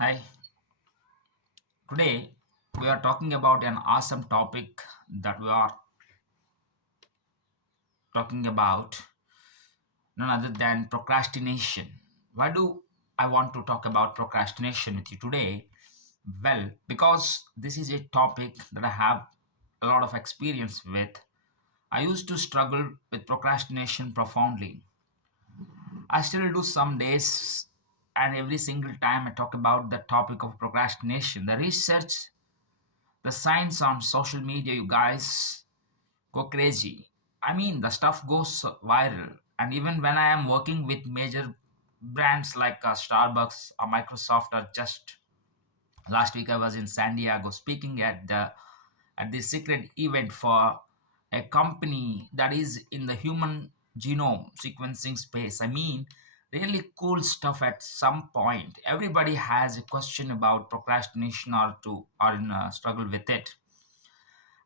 Hi, today we are talking about an awesome topic that we are talking about none other than procrastination. Why do I want to talk about procrastination with you today? Well, because this is a topic that I have a lot of experience with. I used to struggle with procrastination profoundly. I still do some days, and every single time I talk about the topic of procrastination, the research, the science on social media, you guys go crazy. I mean, the stuff goes viral. And even when I am working with major brands like Starbucks or Microsoft, or just last week I was in San Diego speaking at the secret event for a company that is in the human genome sequencing space. I mean, really cool stuff. At some point, everybody has a question about procrastination or in a struggle with it,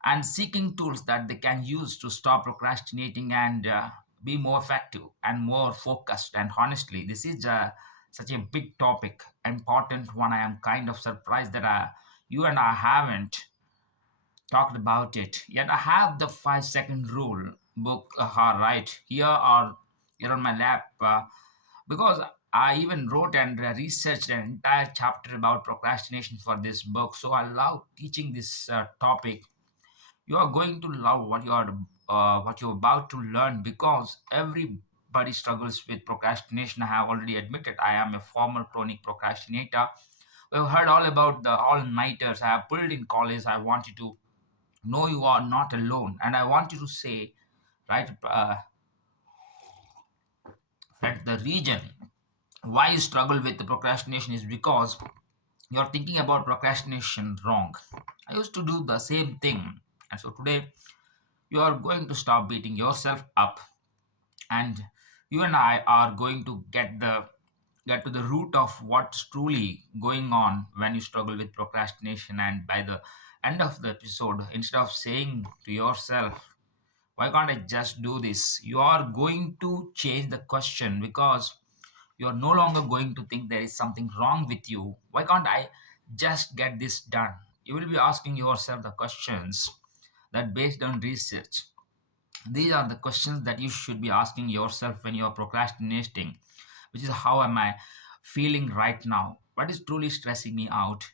and seeking tools that they can use to stop procrastinating and be more effective and more focused. And honestly, this is such a big topic, important one. I am kind of surprised that you and I haven't talked about it yet. I have the 5 second rule book right here or here on my lap, because I even wrote and researched an entire chapter about procrastination for this book. So I love teaching this topic. You are going to love what you're about to learn, because everybody struggles with procrastination. I have already admitted I am a former chronic procrastinator. We've heard all about the all-nighters I have pulled in college. I want you to know you are not alone, and I want you to say, right, that the reason why you struggle with the procrastination is because you're thinking about procrastination wrong. I used to do the same thing, and so today you are going to stop beating yourself up, and you and I are going to get to the root of what's truly going on when you struggle with procrastination. And by the end of the episode, instead of saying to yourself, why can't I just do this, you are going to change the question, because you are no longer going to think there is something wrong with you. Why can't I just get this done? You will be asking yourself the questions that, based on research, these are the questions that you should be asking yourself when you are procrastinating, which is, how am I feeling right now? What is truly stressing me out?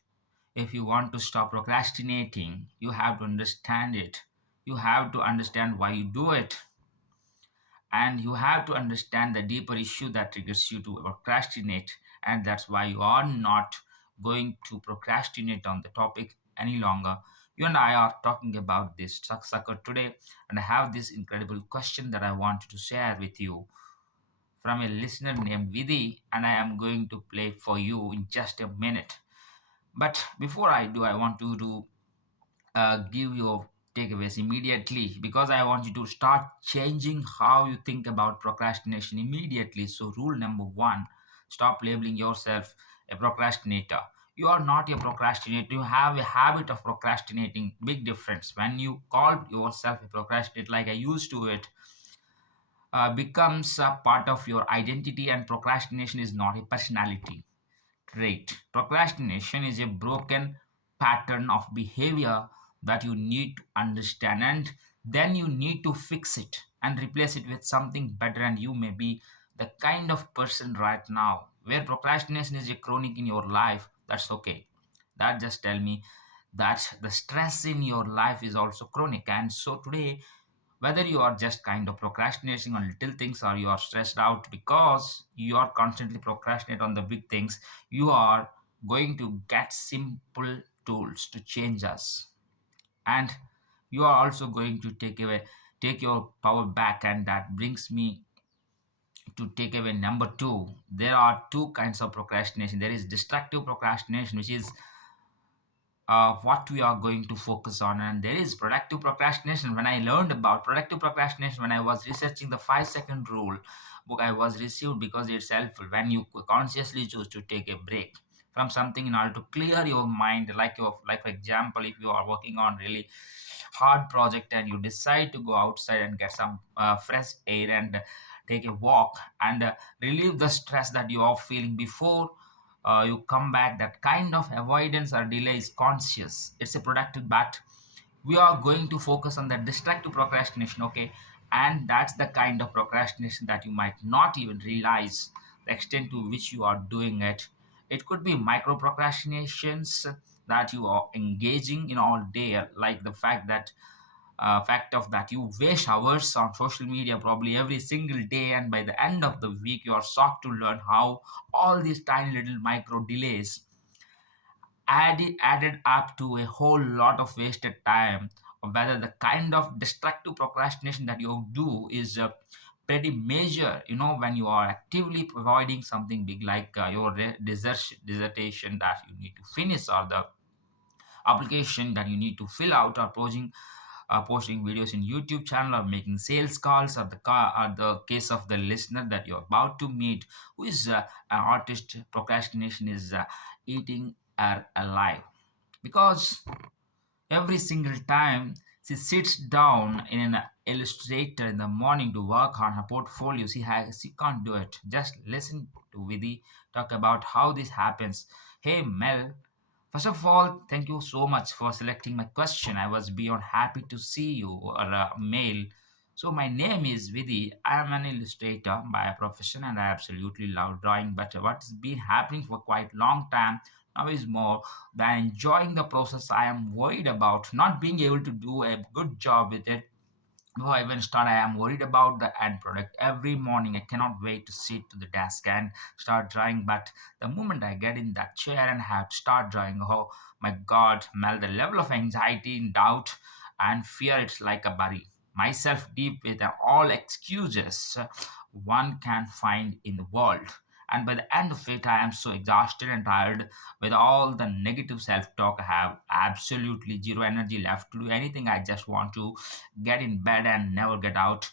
If you want to stop procrastinating, you have to understand it. You have to understand why you do it. And you have to understand the deeper issue that triggers you to procrastinate. And that's why you are not going to procrastinate on the topic any longer. You and I are talking about this sucker today, and I have this incredible question that I wanted to share with you from a listener named Vidhi, and I am going to play it for you in just a minute. But before I do, I want to give your takeaways immediately, because I want you to start changing how you think about procrastination immediately. So, rule number one: stop labeling yourself a procrastinator. You are not a procrastinator. You have a habit of procrastinating. Big difference. When you call yourself a procrastinator, like I used to, it becomes a part of your identity, and procrastination is not a personality trait. Procrastination is a broken pattern of behavior that you need to understand, and then you need to fix it and replace it with something better. And you may be the kind of person right now where procrastination is a chronic in your life. That's okay. That just tell me that the stress in your life is also chronic. And so today, whether you are just kind of procrastinating on little things, or you are stressed out because you are constantly procrastinate on the big things, you are going to get simple tools to change us. And you are also going to take your power back. And that brings me to take away number two. There are two kinds of procrastination. There is destructive procrastination, which is what we are going to focus on, and there is productive procrastination. When I learned about productive procrastination, when I was researching the 5 second rule book, I was received, because it's helpful when you consciously choose to take a break from something in order to clear your mind. Like for example, if you are working on really hard project and you decide to go outside and get some fresh air and take a walk and relieve the stress that you are feeling before you come back. That kind of avoidance or delay is conscious. It's a productive, but we are going to focus on the destructive procrastination, okay? And that's the kind of procrastination that you might not even realize the extent to which you are doing it. It could be micro procrastinations that you are engaging in all day, like the fact of that you waste hours on social media probably every single day, and by the end of the week you are shocked to learn how all these tiny little micro delays added up to a whole lot of wasted time, or whether the kind of destructive procrastination that you do is pretty major, when you are actively avoiding something big, like your dissertation that you need to finish, or the application that you need to fill out, or posting videos in YouTube channel, or making sales calls, or the case of the listener that you're about to meet, who is an artist. Procrastination is eating her alive, because every single time she sits down in an illustrator in the morning to work on her portfolio, she can't do it. Just listen to Vidhi talk about how this happens. Hey Mel, first of all, thank you so much for selecting my question. I was beyond happy to see you or a mail. So my name is Vidhi. I am an illustrator by profession and I absolutely love drawing. But what's been happening for quite long time now is more than enjoying the process. I am worried about not being able to do a good job with it. Before I even start, I am worried about the end product. Every morning, I cannot wait to sit to the desk and start drawing. But the moment I get in that chair and have to start drawing, oh my God, Mel, the level of anxiety and doubt and fear, it's like a bury myself deep with all excuses one can find in the world. And by the end of it, I am so exhausted and tired with all the negative self talk. I have absolutely zero energy left to do anything. I just want to get in bed and never get out.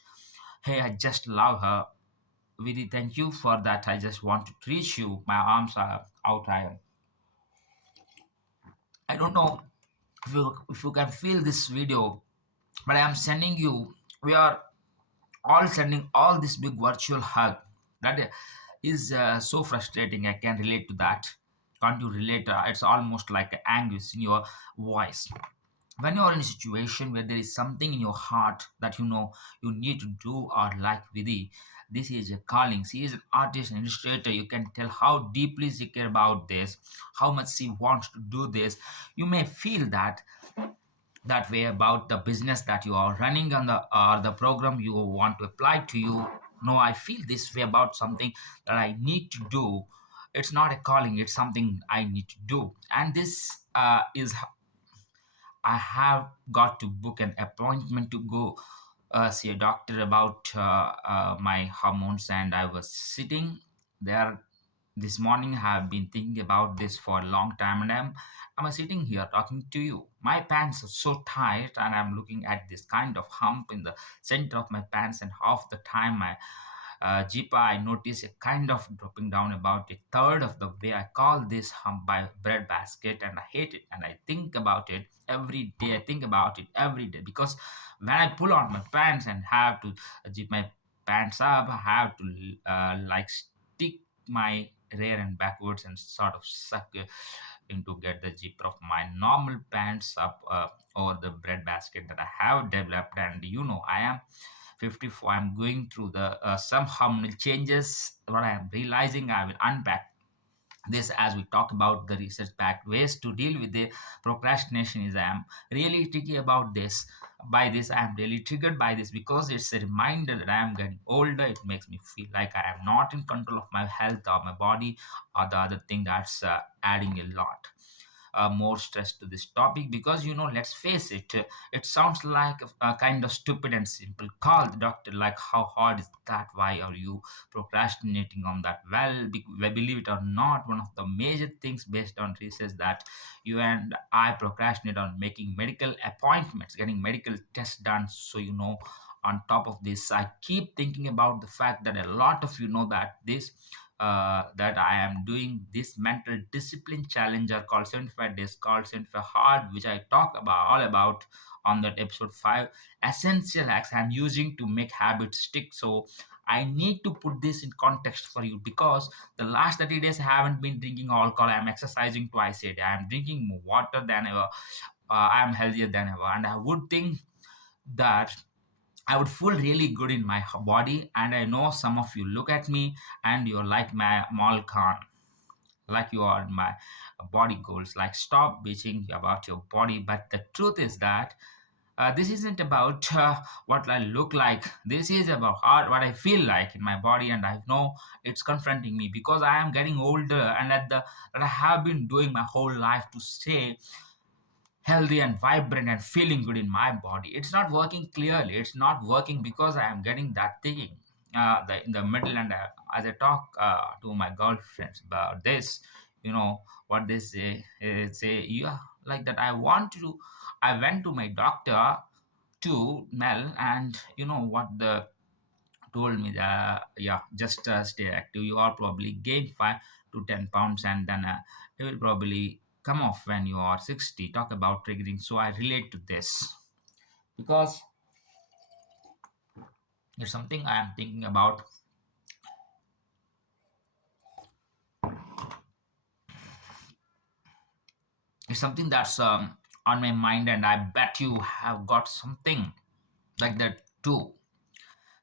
Hey, I just love her. Vidhi, thank you for that. I just want to reach you. My arms are out. I don't know if you can feel this video, but I am sending you. We are all sending all this big virtual hug. That is so frustrating. I can relate to that. Can't you relate? It's almost like anguish in your voice when you're in a situation where there is something in your heart that you need to do, or like Vidhi, this is a calling. She is an artist and illustrator. You can tell how deeply she care about this, how much she wants to do this. You may feel that way about the business that you are running on the program you want to apply to. No, I feel this way about something that I need to do. It's not a calling, it's something I need to do, and this is I have got to book an appointment to go see a doctor about my hormones. And I was sitting there this morning. I have been thinking about this for a long time, and I'm sitting here talking to you. My pants are so tight, and I'm looking at this kind of hump in the center of my pants, and half the time my Jipa, I notice a kind of dropping down about a third of the way. I call this hump by bread basket, and I hate it. And I think about it every day. I think about it every day, because when I pull on my pants and have to zip my pants up, I have to like stick my rear end backwards and sort of suck in to get the zipper of my normal pants up over the bread basket that I have developed. And I am 54. I'm going through the some hormonal changes. What I am realizing, I will unpack this as we talk about the research backed ways to deal with the procrastination. Is I am really tricky about this. By this, I am really triggered by this, because it's a reminder that I am getting older. It makes me feel like I am not in control of my health or my body, or the other thing that's adding a lot more stress to this topic. Because let's face it, it sounds like a kind of stupid and simple. Call the doctor. Like, how hard is that? Why are you procrastinating on that? Well, believe it or not, one of the major things based on research that you and I procrastinate on making medical appointments, getting medical tests done. So on top of this, I keep thinking about the fact that a lot of know that I am doing this mental discipline challenge, or called 75 days, called 75 hard, which I talk about all about on that episode 5. Essential acts I'm using to make habits stick. So I need to put this in context for you because the last 30 days I haven't been drinking alcohol. I'm exercising twice a day. I'm drinking more water than ever. I'm healthier than ever. And I would think that I would feel really good in my body. And I know some of you look at me and you're like my Mal Khan, like you are my body goals. Like, stop bitching about your body. But the truth is that this isn't about what I look like. This is about what I feel like in my body, and I know it's confronting me because I am getting older, and that I have been doing my whole life to stay healthy and vibrant and feeling good in my body. It's not working clearly. It's not working because I am getting that thing in the middle. And as I talk to my girlfriends about this, what they say, yeah, like that. I went to my doctor to Mel, and you know what the told me that, yeah, just stay active. You are probably gain 5 to 10 pounds, and then it will probably come off when you are 60. Talk about triggering. So I relate to this because it's something I am thinking about. It's something that's on my mind, and I bet you have got something like that too.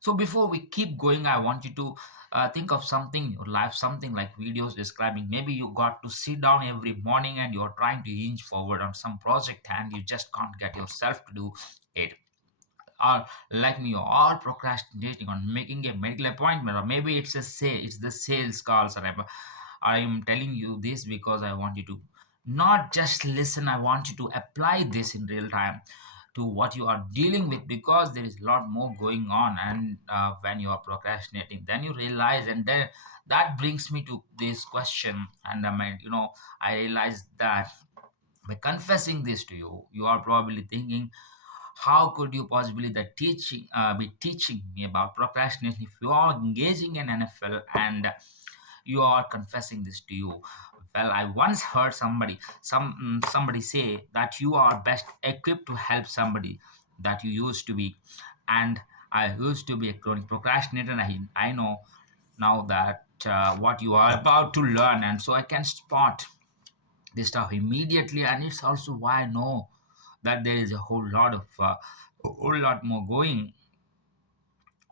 So before we keep going, I want you to think of something in your life, something like videos describing. Maybe you got to sit down every morning and you're trying to inch forward on some project and you just can't get yourself to do it. Or like me, you're all procrastinating on making a medical appointment, or maybe it's the sales calls. Or I'm telling you this because I want you to not just listen. I want you to apply this in real time to what you are dealing with, because there is a lot more going on. And when you are procrastinating, then you realize, and then that brings me to this question. And I realized that by confessing this to you, you are probably thinking, how could you possibly be teaching me about procrastination if you are engaging in NFL and you are confessing this to you? Well, I once heard somebody say that you are best equipped to help somebody that you used to be. And I used to be a chronic procrastinator, and I know now that what you are about to learn, and so I can spot this stuff immediately. And it's also why I know that there is a whole lot more going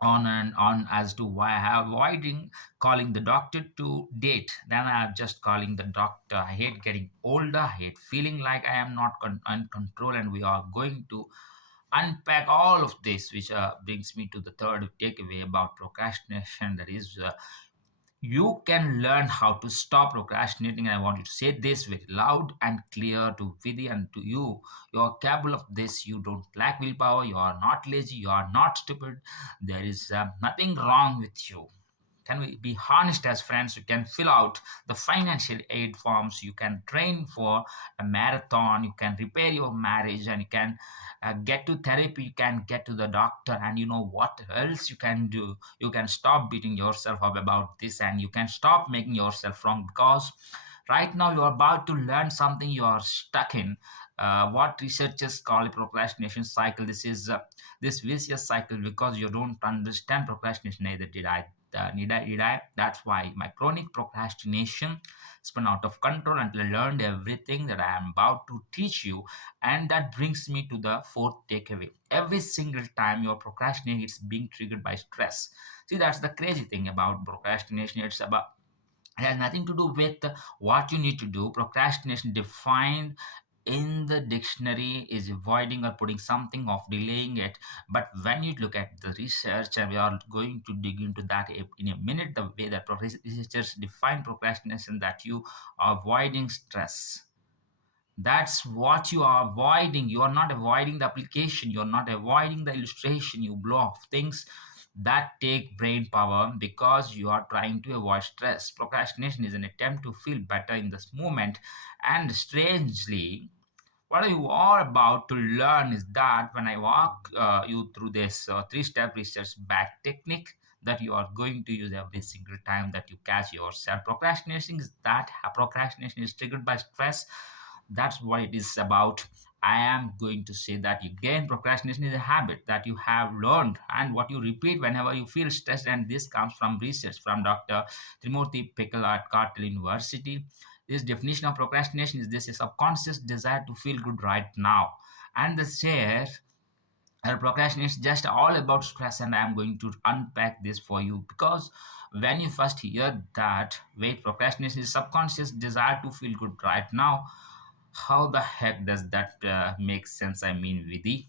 on and on as to why I have avoiding calling the doctor to date than I am just calling the doctor. I hate getting older. I hate feeling like I am not in control. And we are going to unpack all of this, which brings me to the third takeaway about procrastination. That is, you can learn how to stop procrastinating. I want you to say this very loud and clear to Vidhi and to you. You are capable of this. You don't lack willpower. You are not lazy. You are not stupid. There is nothing wrong with you. Can we be honest as friends? You can fill out the financial aid forms. You can train for a marathon. You can repair your marriage, and you can get to therapy. You can get to the doctor. And you know what else you can do? You can stop beating yourself up about this, and you can stop making yourself wrong, because right now you're about to learn something you are stuck in. What researchers call a procrastination cycle. This is this vicious cycle because you don't understand procrastination. Neither did I. Did I? That's why my chronic procrastination spun out of control until I learned everything that I am about to teach you. And that brings me to the fourth takeaway. Every single time you're procrastinating, it's being triggered by stress. See, that's the crazy thing about procrastination. It has nothing to do with what you need to do. Procrastination, defined in the dictionary, is avoiding or putting something off, delaying it. But when you look at the research, and we are going to dig into that in a minute, the way that researchers define procrastination, that you are avoiding stress. That's what you are avoiding. You are not avoiding the application. You are not avoiding the illustration. You blow off things that take brain power because you are trying to avoid stress. Procrastination is an attempt to feel better in this moment. And strangely, what you are about to learn is that when I walk you through this three-step research back technique that you are going to use every single time that you catch yourself procrastination, is triggered by stress. That's what it is about. I am going to say that again, procrastination is a habit that you have learned and what you repeat whenever you feel stressed. And this comes from research from Dr. Trimurthy Pickle at Cartel University. This definition of procrastination is this: a subconscious desire to feel good right now. And the share procrastination is just all about stress, and I am going to unpack this for you because when you first hear that, wait, procrastination is subconscious desire to feel good right now, how the heck does that make sense? I mean, Vidhi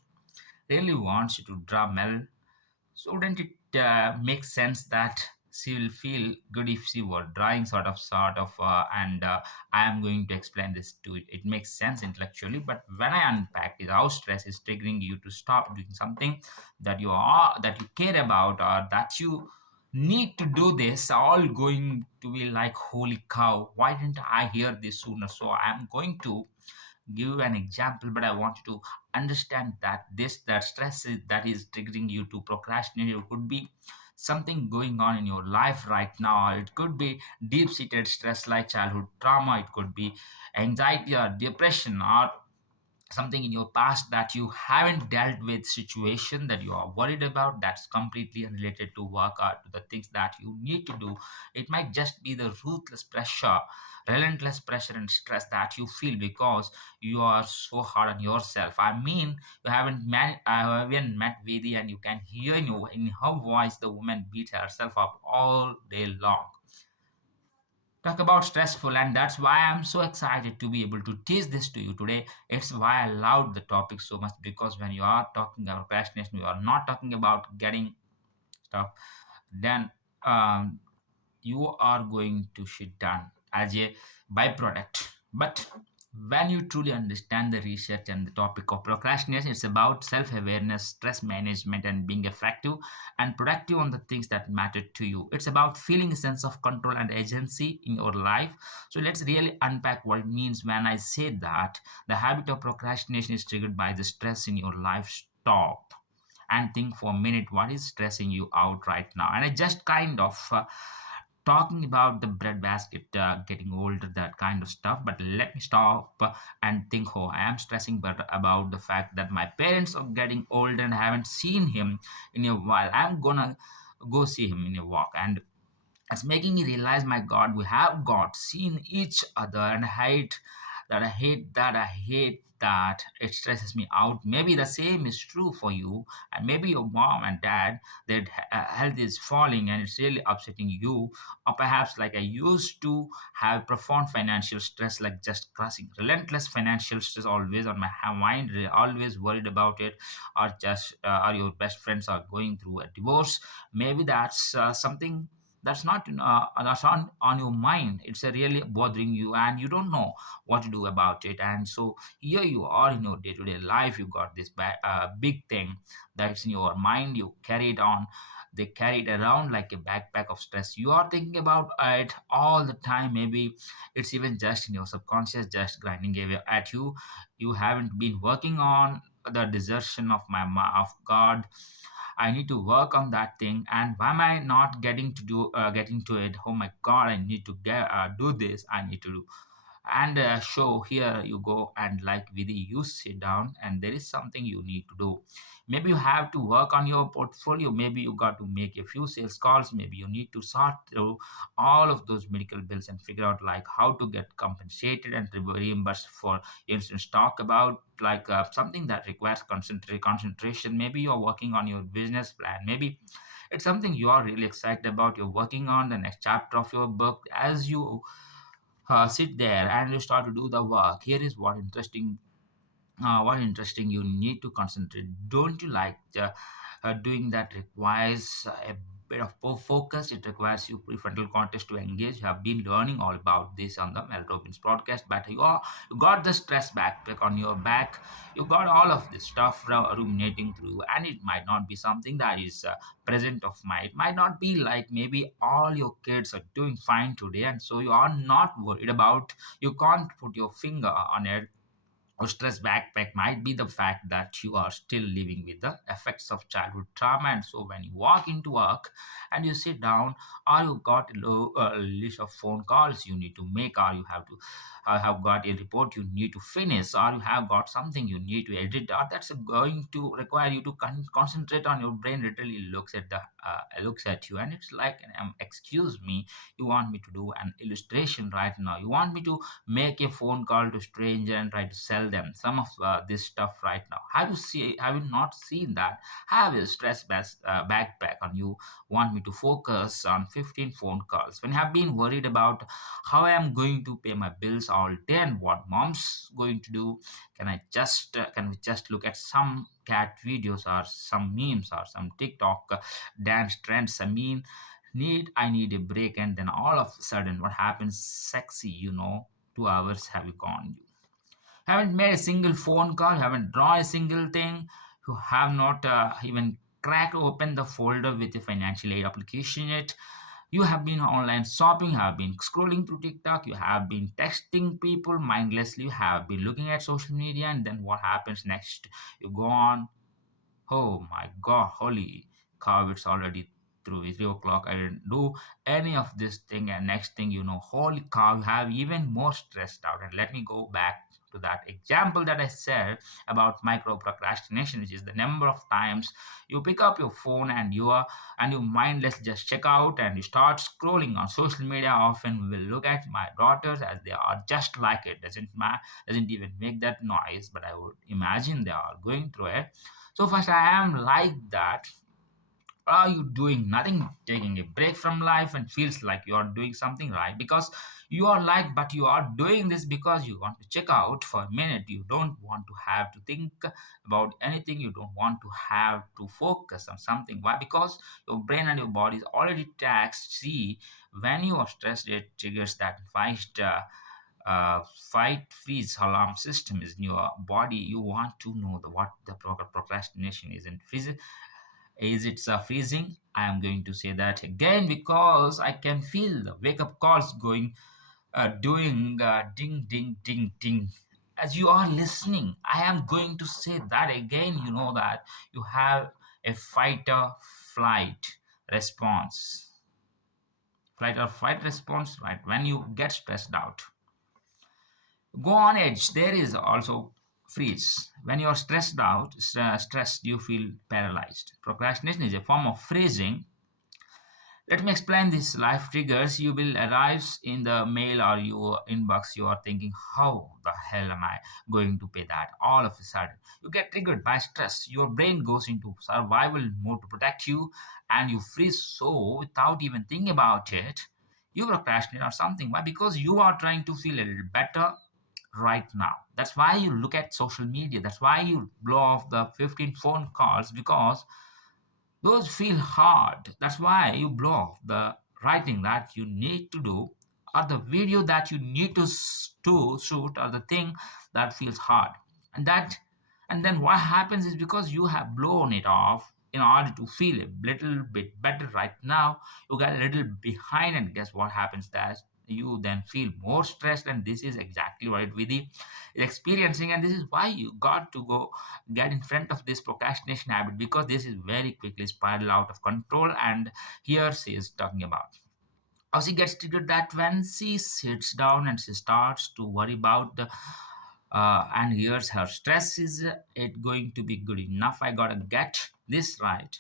really wants you to draw Mel. So wouldn't it make sense that she will feel good if she were drawing and I am going to explain this to it. It makes sense intellectually, but when I unpack it, how stress is triggering you to stop doing something that you care about, or that you need to do this, all going to be like, holy cow, why didn't I hear this sooner? So I'm going to give an example, but I want you to understand that that stress that is triggering you to procrastinate, it could be something going on in your life right now. It could be deep-seated stress like childhood trauma. It could be anxiety or depression, or something in your past that you haven't dealt with, situation that you are worried about, that's completely unrelated to work or to the things that you need to do. It might just be the ruthless pressure, relentless pressure and stress that you feel because you are so hard on yourself. I mean, I haven't met Vedi, and you can hear in her voice the woman beat herself up all day long. Talk about stressful, and that's why I'm so excited to be able to teach this to you today. It's why I loved the topic so much, because when you are talking about procrastination, you are not talking about getting stuff then you are going to shit done as a byproduct. But when you truly understand the research and the topic of procrastination, it's about self awareness, stress management, and being effective and productive on the things that matter to you. It's about feeling a sense of control and agency in your life. So let's really unpack what it means when I say that the habit of procrastination is triggered by the stress in your life. Stop and think for a minute, what is stressing you out right now? And I just kind of talking about the bread basket getting older, that kind of stuff. But let me stop and think, oh, I am stressing but about the fact that my parents are getting old and I haven't seen him in a while. I'm gonna go see him in a walk, and it's making me realize, my God, we have got seen each other, and I hate that. It stresses me out. Maybe the same is true for you, and maybe your mom and dad, their health is falling and it's really upsetting you. Or perhaps, like I used to have profound financial stress, like just crushing, relentless financial stress always on my mind, always worried about it. Or just or your best friends are going through a divorce. Maybe that's something that's not that's on your mind. It's really bothering you and you don't know what to do about it. And so here you are in your day-to-day life, you got this big thing that's in your mind, you carry it on, they carry it around like a backpack of stress. You are thinking about it all the time. Maybe it's even just in your subconscious, just grinding away at you. You haven't been working on the desertion of of God. I need to work on that thing, and why am I not getting to it? Oh my God, I need to do this. I need to do. And show here you go, and like Vidhi, you sit down and there is something you need to do. Maybe you have to work on your portfolio. Maybe you got to make a few sales calls. Maybe you need to sort through all of those medical bills and figure out like how to get compensated and reimbursed. For instance, talk about like something that requires concentration. Maybe you're working on your business plan. Maybe it's something you are really excited about. You're working on the next chapter of your book. As you sit there and you start to do the work, here is what interesting, you need to concentrate. Don't you like doing that requires a bit of focus. It requires you prefrontal cortex to engage. You have been learning all about this on the Mel Robbins podcast, but you got the stress backpack on your back. You got all of this stuff ruminating through, and it might not be something that is present of mind. It might not be like maybe all your kids are doing fine today, and so you are not worried about, you can't put your finger on it, or stress backpack might be the fact that you are still living with the effects of childhood trauma. And so when you walk into work and you sit down, or you got a list of phone calls you need to make, or you have got a report you need to finish, or you have got something you need to edit, or that's going to require you to concentrate on, your brain literally looks at you and it's like, excuse me, you want me to do an illustration right now, you want me to make a phone call to stranger and try to sell them some of this stuff right now. Have you not seen that? Have a backpack on you, want me to focus on 15 phone calls when I have been worried about how I am going to pay my bills all day and what mom's going to do. Can we just look at some cat videos or some memes or some TikTok dance trends? I need a break, and then all of a sudden what happens? Sexy, 2 hours have gone. You haven't made a single phone call, haven't drawn a single thing, you have not even cracked open the folder with the financial aid application yet. You have been online shopping, have been scrolling through TikTok, you have been texting people mindlessly, you have been looking at social media, and then what happens next? You go on. Oh my God, holy cow, it's already through 3 o'clock. I didn't do any of this thing. And next thing you know, holy cow, you have even more stressed out. And let me go back to that example that I said about micro procrastination, which is the number of times you pick up your phone and you mindless just check out and you start scrolling on social media. Often we will look at my daughters as they are just like it. Doesn't even make that noise, but I would imagine they are going through it. So first, I am like that. Are you doing nothing, taking a break from life, and feels like you are doing something right? Because you are like, but you are doing this because you want to check out for a minute. You don't want to have to think about anything. You don't want to have to focus on something. Why? Because your brain and your body is already taxed. See, when you are stressed, it triggers that fight freeze alarm system is in your body. You want to know what the procrastination is, and is it freezing? I am going to say that again because I can feel the wake up calls going, doing ding ding ding ding. As you are listening, I am going to say that again. You know that you have a fight or flight response, flight or fight response, right? When you get stressed out, go on edge. There is also freeze. When you're stressed out, stressed, you feel paralyzed. Procrastination is a form of freezing. Let me explain this. Life triggers you will arrive in the mail or your inbox. You are thinking, how the hell am I going to pay that? All of a sudden, you get triggered by stress. Your brain goes into survival mode to protect you, and you freeze. So, without even thinking about it, you procrastinate or something. Why? Because you are trying to feel a little better right now. That's why you look at social media. That's why you blow off the 15 phone calls, because those feel hard. That's why you blow off the writing that you need to do, or the video that you need to shoot, or the thing that feels hard. And then what happens is, because you have blown it off in order to feel a little bit better right now, you get a little behind, and guess what happens? That you then feel more stressed, and this is exactly what Vidhi is experiencing. And this is why you got to go get in front of this procrastination habit, because this is very quickly spiral out of control. And here she is talking about how she gets triggered, that when she sits down and she starts to worry about the and here's her stress, is it going to be good enough? I gotta get this right.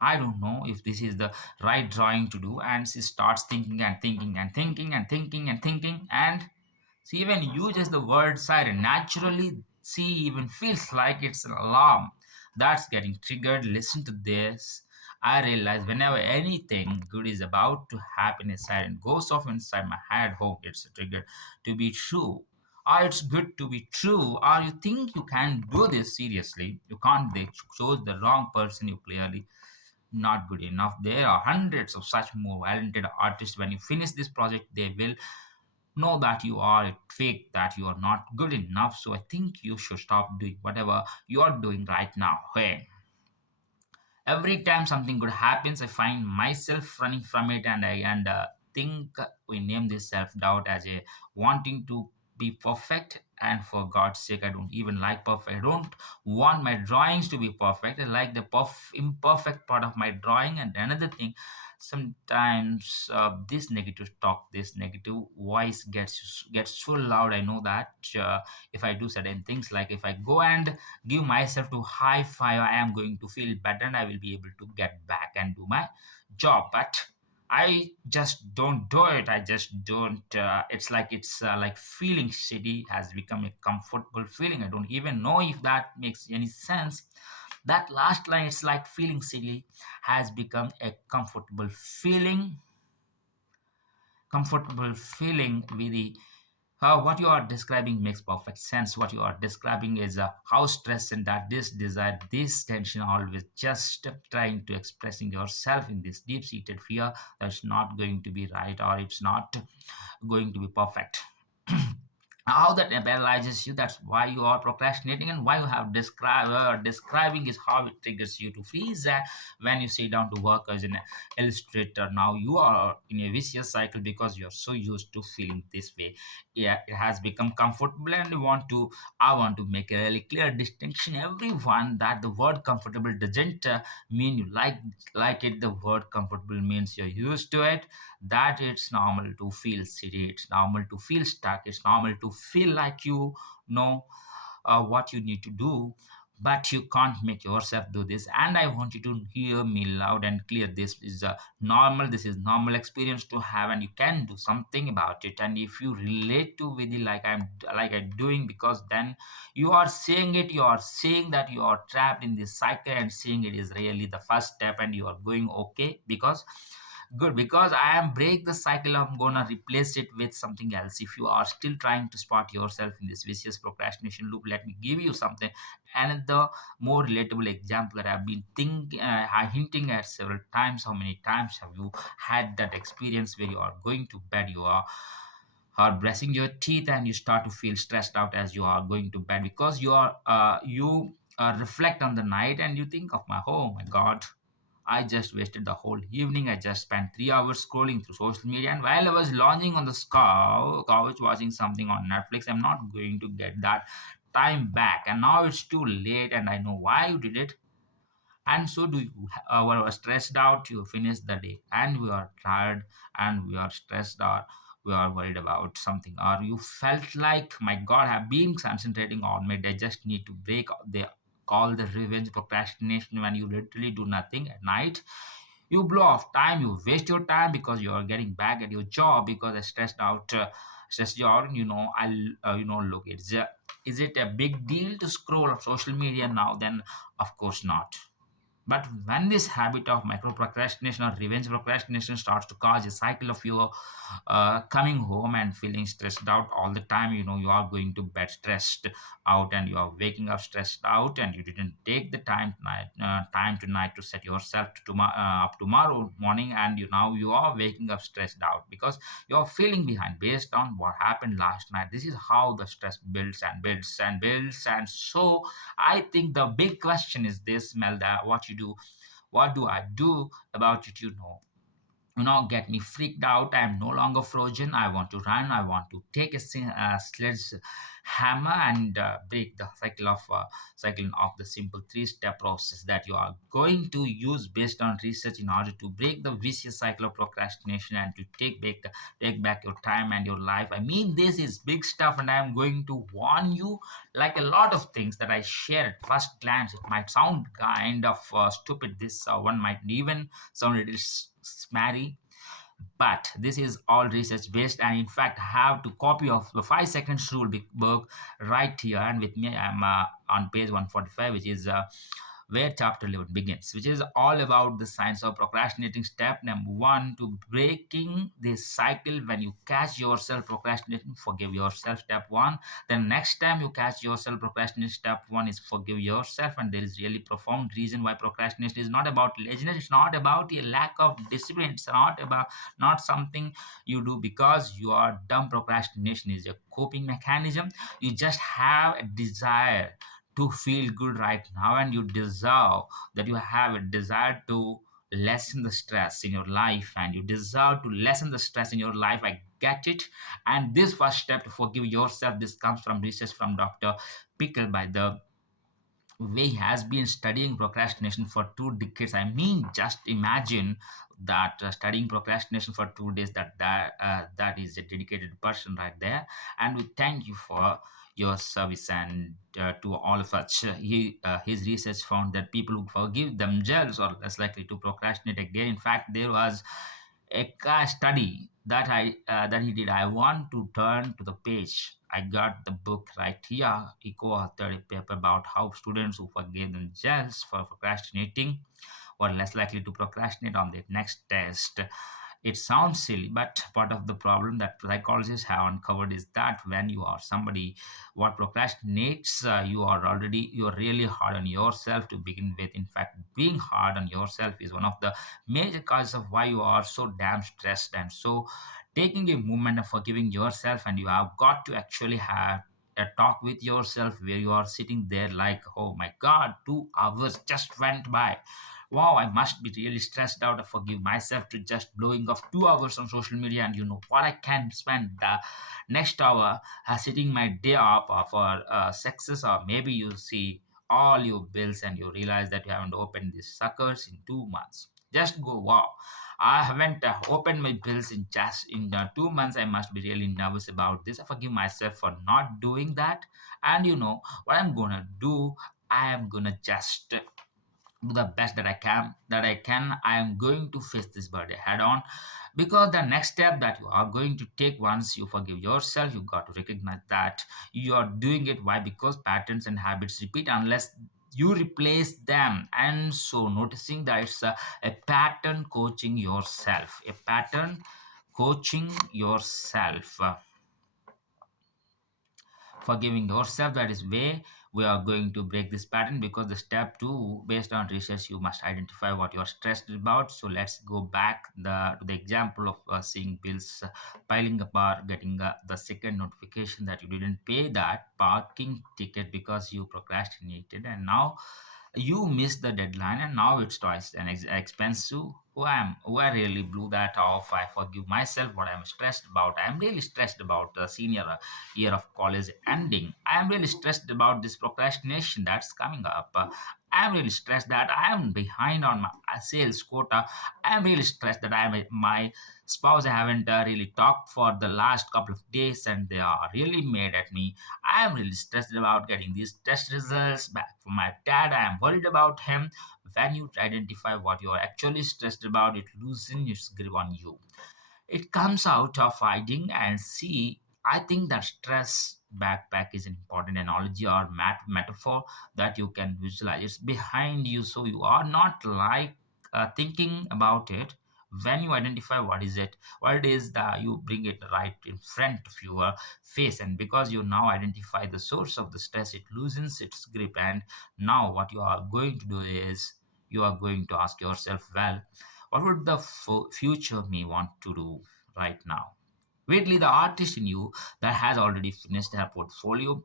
I don't know if this is the right drawing to do. And she starts thinking and thinking and thinking and thinking and thinking. And she even uses the word siren. Naturally, she even feels like it's an alarm that's getting triggered. Listen to this. I realize whenever anything good is about to happen, a siren goes off inside my head. Hope it's a trigger to be true. Or it's good to be true. Or you think you can do this seriously. You can't. They chose the wrong person. You clearly not good enough. There are hundreds of such more talented artists. When you finish this project, they will know that you are a fake, that you are not good enough. So I think you should stop doing whatever you are doing right now. Hey, every time something good happens, I find myself running from it, and I think we name this self doubt as a wanting to be perfect, and for God's sake, I don't even like perfect. I don't want my drawings to be perfect. I like the imperfect part of my drawing. And another thing, sometimes this negative talk, this negative voice gets so loud. I know that if I do certain things, like if I go and give myself to high five, I am going to feel better and I will be able to get back and do my job. But I just don't do it. I just don't. It's like feeling shitty has become a comfortable feeling. I don't even know if that makes any sense. That last line, it's like feeling silly, has become a comfortable feeling with the what you are describing makes perfect sense. What you are describing is how stress and that this desire, this tension, always just trying to expressing yourself in this deep-seated fear that's not going to be right, or it's not going to be perfect. How that paralyzes you, that's why you are procrastinating, and why you have describing is how it triggers you to freeze when you sit down to work as an illustrator. Now you are in a vicious cycle because you're so used to feeling this way. Yeah, it has become comfortable, and I want to make a really clear distinction, everyone, that the word comfortable doesn't mean you like it. The word comfortable means you're used to it, that it's normal to feel silly, it's normal to feel stuck, it's normal to feel like you know what you need to do, but you can't make yourself do this. And I want you to hear me loud and clear. This is a normal, this is normal experience to have, and you can do something about it. And if you relate to with it like I'm doing, because then you are saying it, you are saying that you are trapped in this cycle, and saying it is really the first step, and you are going okay, because good, because I am break the cycle, I'm gonna replace it with something else. If you are still trying to spot yourself in this vicious procrastination loop, let me give you something, another more relatable example that I've been hinting at several times. How many times have you had that experience where you are going to bed, you are brushing your teeth, and you start to feel stressed out as you are going to bed, because you reflect on the night, and you think of oh my god, I just wasted the whole evening. I just spent 3 hours scrolling through social media, and while I was lounging on the couch watching something on Netflix, I'm not going to get that time back. And now it's too late, and I know why you did it. And so do you. We are stressed out. You finish the day, and we are tired, and we are stressed out. We are worried about something, or you felt like, my God, I've been concentrating all my day. I just need to break. They call the revenge procrastination, when you literally do nothing at night. You blow off time. You waste your time because you are getting back at your job, because I stressed you out. And look, is it a big deal to scroll on social media now? Then of course not. But when this habit of micro procrastination or revenge procrastination starts to cause a cycle of you coming home and feeling stressed out all the time, you are going to bed stressed out, and you are waking up stressed out, and you didn't take the time tonight to set yourself to up tomorrow morning, and you are waking up stressed out because you are feeling behind based on what happened last night. This is how the stress builds and builds and builds. And so I think the big question is this, Melda: what do I do about it? Get me freaked out. I'm no longer frozen. I want to run. I want to take a sledgehammer and break the cycling of the simple three-step process that you are going to use based on research in order to break the vicious cycle of procrastination and to take back your time and your life. I mean, this is big stuff, and I'm going to warn you. Like a lot of things that I share at first glance, it might sound kind of stupid. This one might even sound a little smarry, but this is all research based. And in fact, I have to copy of the 5 seconds rule big book right here, and with me I'm on page 145, which is where chapter 11 begins, which is all about the science of procrastinating. Step number one to breaking this cycle: when you catch yourself procrastinating, forgive yourself. Step one. Then next time you catch yourself procrastinating, step one is forgive yourself. And there is really profound reason why procrastination is not about laziness. It's not about a lack of discipline. It's not something you do because you are dumb. Procrastination is a coping mechanism. You just have a desire to feel good right now, and you deserve that. You have a desire to lessen the stress in your life, and you deserve to lessen the stress in your life. I get it. And this first step to forgive yourself, this comes from research from Dr. Pickle. By the way, he has been studying procrastination for 2 decades. I mean, just imagine that, studying procrastination for 2 days, that is a dedicated person right there. And we thank you for your service. And to all of us, his research found that people who forgive themselves are less likely to procrastinate again. In fact, there was a study that he did. I want to turn to the page. I got the book right here. He co-authored a paper about how students who forgave themselves for procrastinating were less likely to procrastinate on their next test. It sounds silly, but part of the problem that psychologists have uncovered is that when you are somebody what procrastinates, you are really hard on yourself to begin with. In fact, being hard on yourself is one of the major causes of why you are so damn stressed. And so, taking a moment of forgiving yourself, and you have got to actually have a talk with yourself where you are sitting there like, oh my god, 2 hours just went by. Wow, I must be really stressed out. I forgive myself to just blowing off 2 hours on social media, and you know what, I can spend the next hour sitting my day up for success. Or maybe you see all your bills and you realize that you haven't opened these suckers in 2 months. Just go, wow, I haven't opened my bills in just in 2 months. I must be really nervous about this. I forgive myself for not doing that. And you know what I'm gonna do? I am gonna just do the best that I can. I am going to face this birthday head on, because the next step that you are going to take once you forgive yourself, you got to recognize that you are doing it. Why? Because patterns and habits repeat unless you replace them. And so noticing that it's a pattern coaching yourself, a pattern coaching yourself, forgiving yourself, that is way we are going to break this pattern. Because the step two, based on research, you must identify what you are stressed about. So let's go back to the example of seeing bills piling up, or getting the second notification that you didn't pay that parking ticket because you procrastinated, and now you missed the deadline, and now it's twice and expensive. Who I really blew that off. I forgive myself. What I'm stressed about, I'm really stressed about the senior year of college ending. I'm really stressed about this procrastination that's coming up. I'm really stressed that I am behind on my sales quota. I'm really stressed that my spouse, I haven't really talked for the last couple of days, and they are really mad at me. I am really stressed about getting these test results back from my dad. I am worried about him. When you identify what you are actually stressed about, it loosens its grip on you. It comes out of hiding. And see, I think that stress backpack is an important analogy or metaphor that you can visualize. It's behind you, so you are not like thinking about it. When you identify what it is, that you bring it right in front of your face. And because you now identify the source of the stress, it loosens its grip. And now what you are going to do is you are going to ask yourself, well, what would the future me want to do right now? Weirdly, the artist in you that has already finished her portfolio,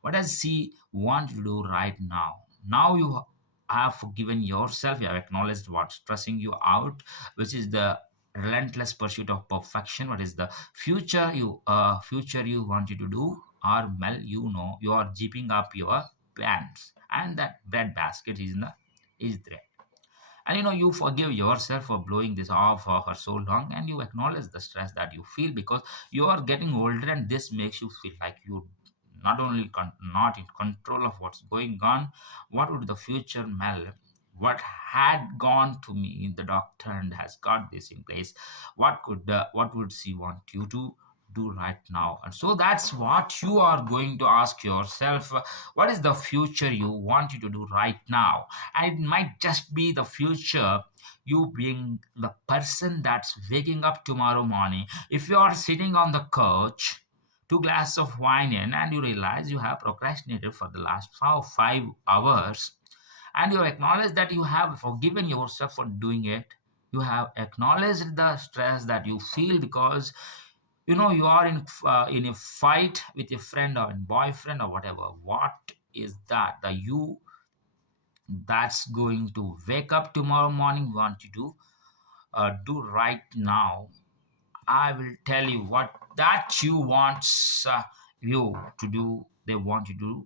what does she want to do right now? Now you have forgiven yourself, you have acknowledged what's stressing you out, which is the relentless pursuit of perfection. What is the future you want you to do? Or well, you know you are zipping up your pants, and that bread basket is there. And you know, you forgive yourself for blowing this off for so long, and you acknowledge the stress that you feel because you are getting older, and this makes you feel like you not only not in control of what's going on. What would the future Mel? What had gone to me, the doctor, and has got this in place? What would she want you to do right now? And so that's what you are going to ask yourself. What is the future you want you to do right now? And it might just be the future you being the person that's waking up tomorrow morning. If you are sitting on the couch, 2 glasses of wine in, and you realize you have procrastinated for the last 5 hours, and you acknowledge that you have forgiven yourself for doing it. You have acknowledged the stress that you feel because you know you are in a fight with a friend or a boyfriend or whatever. What is that the you that's going to wake up tomorrow morning want you to do right now? I will tell you what that you wants you to do. They want you to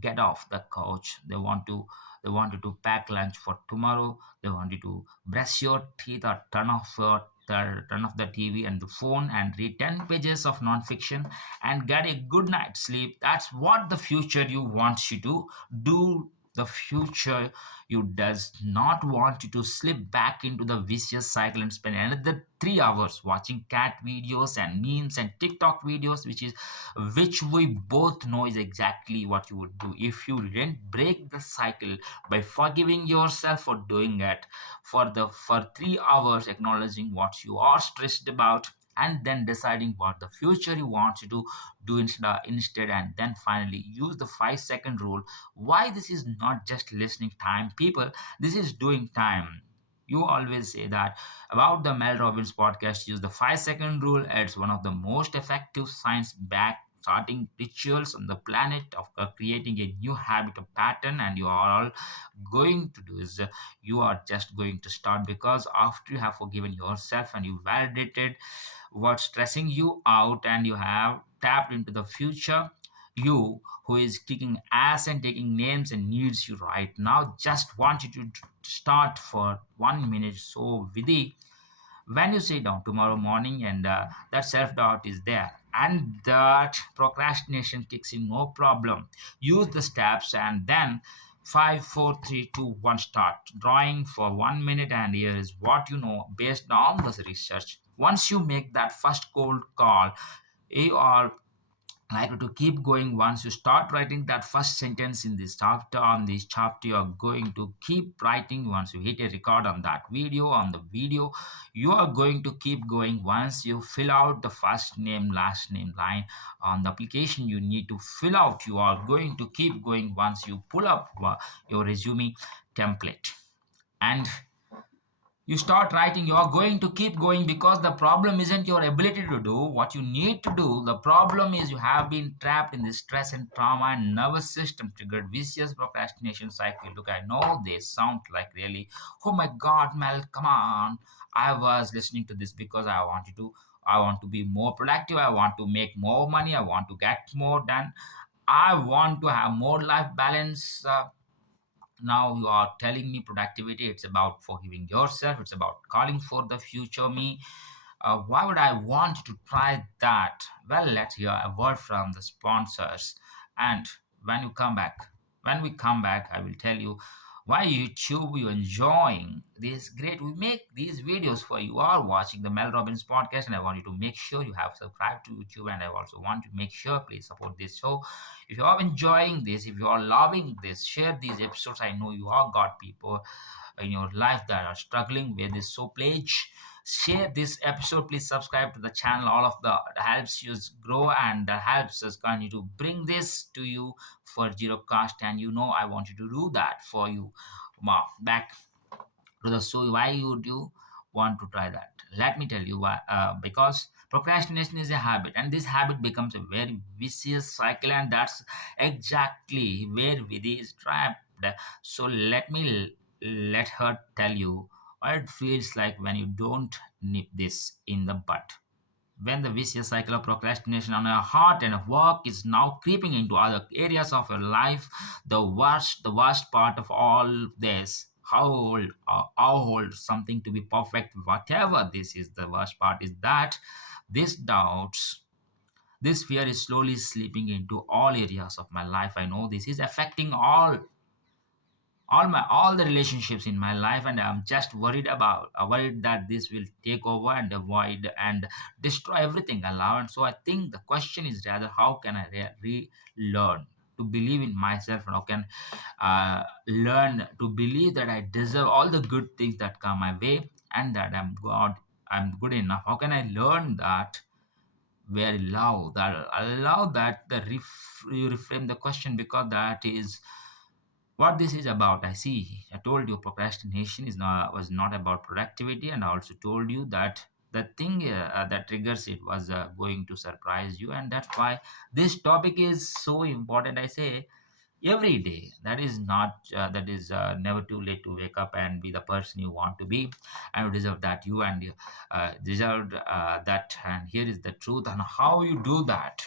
get off the couch. They want you to pack lunch for tomorrow. They want you to brush your teeth or turn off the TV and the phone and read 10 pages of non-fiction and get a good night's sleep. That's what the future you wants you to do. The future you does not want you to slip back into the vicious cycle and spend another 3 hours watching cat videos and memes and TikTok videos, which we both know is exactly what you would do if you didn't break the cycle by forgiving yourself for doing it for 3 hours, acknowledging what you are stressed about, and then deciding what the future you want to do instead, and then finally use the 5 second rule. Why this is not just listening time, people, this is doing time. You always say that about the Mel Robbins podcast. Use the 5 second rule. It's one of the most effective science backed starting rituals on the planet of creating a new habit or pattern. And you are all going to do is you are just going to start, because after you have forgiven yourself and you validated what's stressing you out and you have tapped into the future you who is kicking ass and taking names and needs you right now, just want you to start for 1 minute. So Vidhi, when you sit down tomorrow morning and that self-doubt is there and that procrastination kicks in, no problem, use the steps and then 5, 4, 3, 2, 1, start drawing for 1 minute. And here is what you know based on this research: once you make that first cold call, you are likely to keep going. Once you start writing that first sentence in this chapter, you're going to keep writing. Once you hit a record on the video, you are going to keep going. Once you fill out the first name last name line on the application you need to fill out, you are going to keep going. Once you pull up your resume template and you start writing, you are going to keep going, because the problem isn't your ability to do what you need to do. The problem is you have been trapped in this stress and trauma and nervous system triggered vicious procrastination cycle. Look, I know they sound like really, oh my god, Mel, come on. I was listening to this because I want to be more productive, I want to make more money, I want to get more done, I want to have more life balance. Now you are telling me productivity, it's about forgiving yourself, it's about calling for the future me. Why would I want to try that? Well, let's hear a word from the sponsors. And when you come back, when we come back, I will tell you why YouTube you enjoying this great. We make these videos for you are watching the Mel Robbins podcast, and I want you to make sure you have subscribed to YouTube. And I also want to make sure please support this show. If you are enjoying this, if you are loving this, share these episodes. I know you all got people in your life that are struggling with this, so please share this episode. Please subscribe to the channel. All of the helps you grow and that helps us continue to bring this to you for zero cost. And you know I want you to do that for you. Back to the show. Why would you want to try that? Let me tell you why. Because procrastination is a habit, and this habit becomes a very vicious cycle, and that's exactly where Vidhi is trapped. So let her tell you what it feels like when you don't nip this in the bud, when the vicious cycle of procrastination on your heart and work is now creeping into other areas of your life. The worst part of all this, how hold something to be perfect, whatever this is, the worst part is that this doubts, this fear is slowly sleeping into all areas of my life. I know this is affecting all the relationships in my life, and I'm just worried that this will take over and avoid and destroy everything I love. And so I think the question is rather, how can I relearn to believe in myself, and how can learn to believe that I deserve all the good things that come my way, and that I'm good enough. How can I learn that? Very loud that allow that the you reframe the question, because that is what this is about. I see, I told you procrastination is not was not about productivity, and I also told you that the thing that triggers it was going to surprise you, and that's why this topic is so important. I say every day. That is not that is never too late to wake up and be the person you want to be, and you deserve that. You and you deserve that. And here is the truth and how you do that.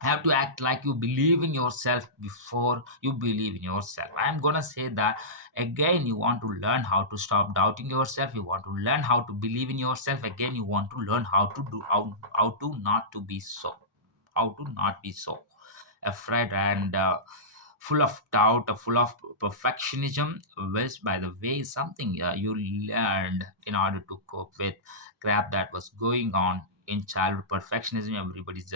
Have to act like you believe in yourself before you believe in yourself. I'm gonna say that again. You want to learn how to stop doubting yourself. You want to learn how to believe in yourself. Again, you want to learn how to not to be so, how to not be so afraid and full of doubt, full of perfectionism, which, by the way, is something you learned in order to cope with crap that was going on in childhood. Perfectionism, everybody's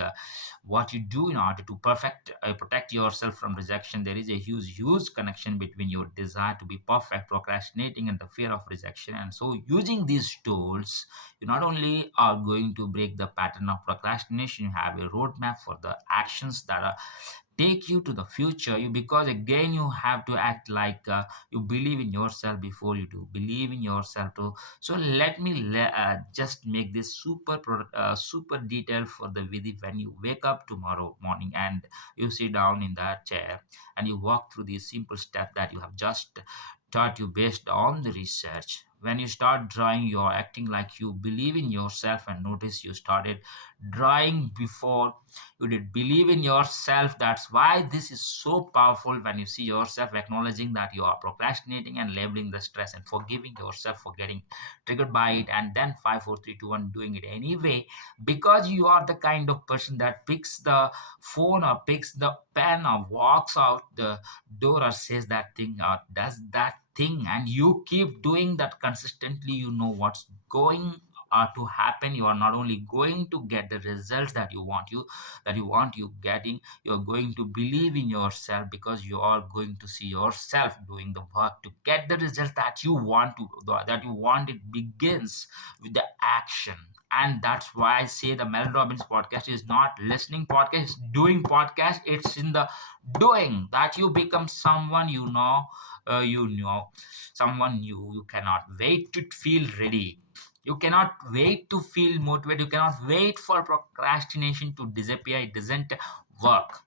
what you do in order to protect yourself from rejection. There is a huge connection between your desire to be perfect, procrastinating, and the fear of rejection. And so, using these tools, you not only are going to break the pattern of procrastination, you have a roadmap for the actions that are take you to the future. You, because again, you have to act like you believe in yourself before you do believe in yourself too. So let me just make this super detailed for the Vidhi. When you wake up tomorrow morning and you sit down in that chair and you walk through these simple steps that you have just taught you based on the research. When you start drawing, you're acting like you believe in yourself, and notice you started drawing before you did believe in yourself. That's why this is so powerful. When you see yourself acknowledging that you are procrastinating and labeling the stress and forgiving yourself for getting triggered by it, and then 5 4 3 2 1 doing it anyway, because you are the kind of person that picks the phone or picks the pen or walks out the door or says that thing or does that thing, and you keep doing that consistently. You know what's going to happen. You are not only going to get the results that you getting, you're going to believe in yourself, because you are going to see yourself doing the work to get the result that you want to, that you want. It begins with the action. And that's why I say the Mel Robbins podcast is not listening podcast, it's doing podcast. It's in the doing that you become someone someone you cannot wait to feel ready. You cannot wait to feel motivated. You cannot wait for procrastination to disappear. It doesn't work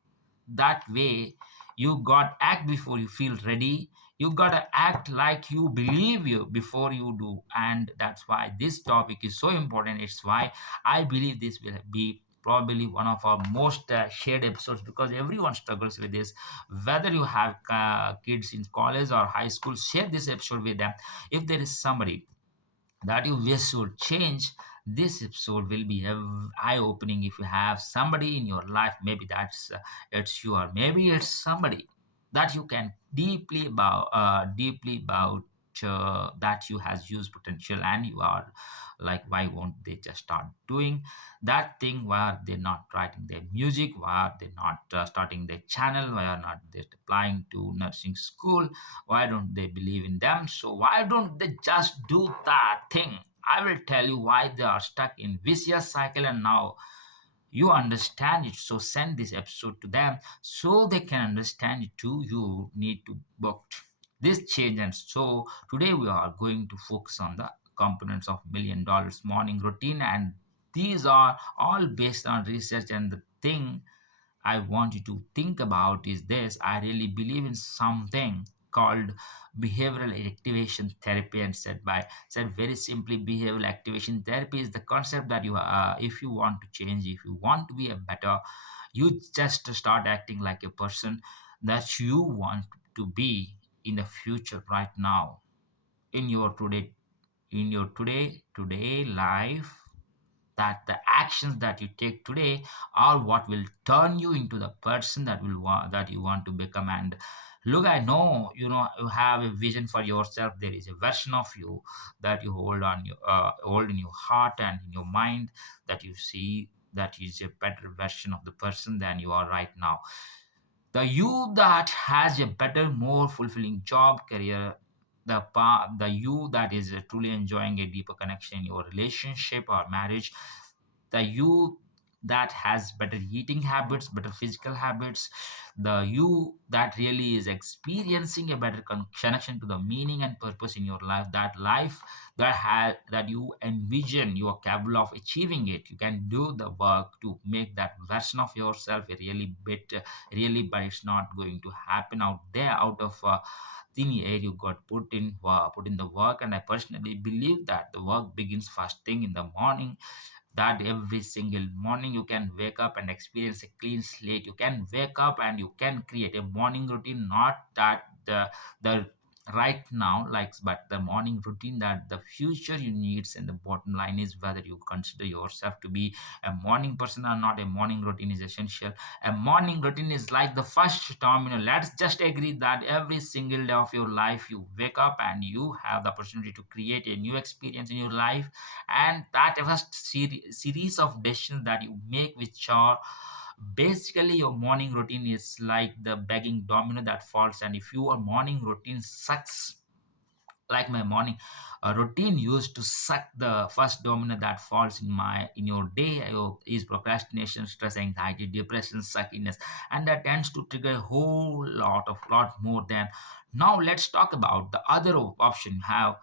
that way. You got act before you feel ready. You gotta act like you believe you before you do. And that's why this topic is so important. It's why I believe this will be probably one of our most shared episodes, because everyone struggles with this. Whether you have kids in college or high school, share this episode with them. If there is somebody that you wish would change, this episode will be eye opening. If you have somebody in your life, maybe it's you, or maybe it's somebody that you can deeply about, that you has used potential, and you are like, why won't they just start doing that thing? Why are they not writing their music? Why are they not starting their channel? Why are not they applying to nursing school? Why don't they believe in them? So why don't they just do that thing? I will tell you why they are stuck in vicious cycle, and now you understand it. So send this episode to them so they can understand it too. You need to book this change. And so today we are going to focus on the components of $1 million morning routine, and these are all based on research. And the thing I want you to think about is this: I really believe in something called behavioral activation therapy. And said very simply, behavioral activation therapy is the concept that if you want to change, if you want to be a better, you just start acting like a person that you want to be in the future right now, in your today life. That the actions that you take today are what will turn you into the person that you want to become. And look, I know you have a vision for yourself. There is a version of you that you hold in your heart and in your mind, that you see that is a better version of the person than you are right now. The you that has a better, more fulfilling job, career, the you that is truly enjoying a deeper connection in your relationship or marriage, the you that has better eating habits, better physical habits, the you that really is experiencing a better connection to the meaning and purpose in your life, that life that you envision you are capable of achieving it. You can do the work to make that version of yourself a really bit really, but it's not going to happen out there out of thin air. You got put in the work, and I personally believe that the work begins first thing in the morning, that every single morning you can wake up and experience a clean slate. You can wake up and you can create a morning routine, not that the right now likes, but the morning routine that the future you needs. And the bottom line is whether you consider yourself to be a morning person or not, a morning routine is essential. A morning routine is like the first domino. Let's just agree that every single day of your life you wake up and you have the opportunity to create a new experience in your life, and that first series of decisions that you make, which are basically your morning routine, is like the begging domino that falls. And if your morning routine sucks, like my morning routine used to suck, the first domino that falls in your day is procrastination, stress, anxiety, depression, suckiness, and that tends to trigger a whole lot more than. Now let's talk about the other option. Have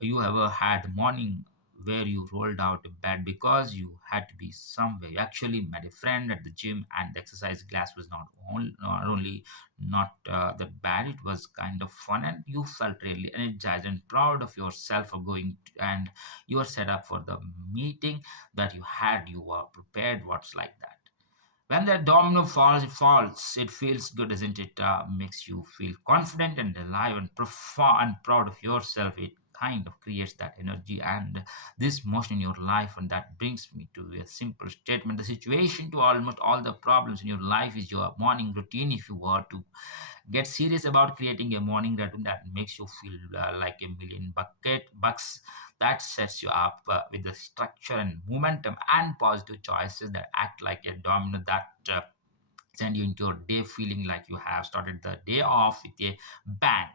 you ever had morning where you rolled out of bed because you had to be somewhere? You actually met a friend at the gym, and the exercise class was not only not that bad, it was kind of fun, and you felt really energized and proud of yourself for going and you were set up for the meeting that you had. You were prepared. What's like that? When the domino falls, it falls. It feels good, isn't it? Makes you feel confident and alive and profound and proud of yourself. It kind of creates that energy and this motion in your life. And that brings me to a simple statement. The situation to almost all the problems in your life is your morning routine. If you were to get serious about creating a morning routine that makes you feel like a million bucks, that sets you up with the structure and momentum and positive choices that act like a domino that send you into your day feeling like you have started the day off with a bang,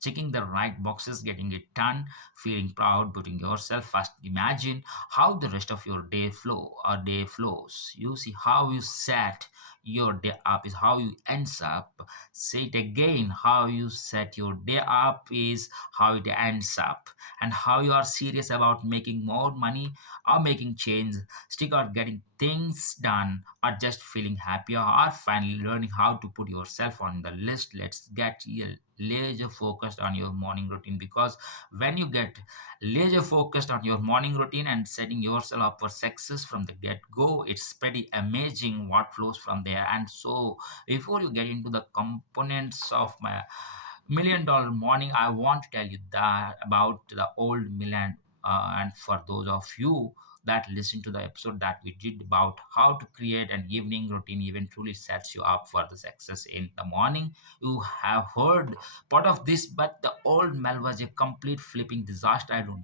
checking the right boxes, getting it done, feeling proud, putting yourself first. Imagine how the rest of your day flows. You see, how you set your day up is how you ends up. Say it again, how you set your day up is how it ends up. And how you are serious about making more money or making change, stick or getting things done, or just feeling happier, or finally learning how to put yourself on the list. Let's get laser focused on your morning routine, because when you get laser focused on your morning routine and setting yourself up for success from the get go, it's pretty amazing what flows from there. And so before you get into the components of my $1 million morning, I want to tell you that about the old million. And for those of you that listen to the episode that we did about how to create an evening routine, even truly sets you up for the success in the morning. You have heard part of this, but the old Mel was a complete flipping disaster. I don't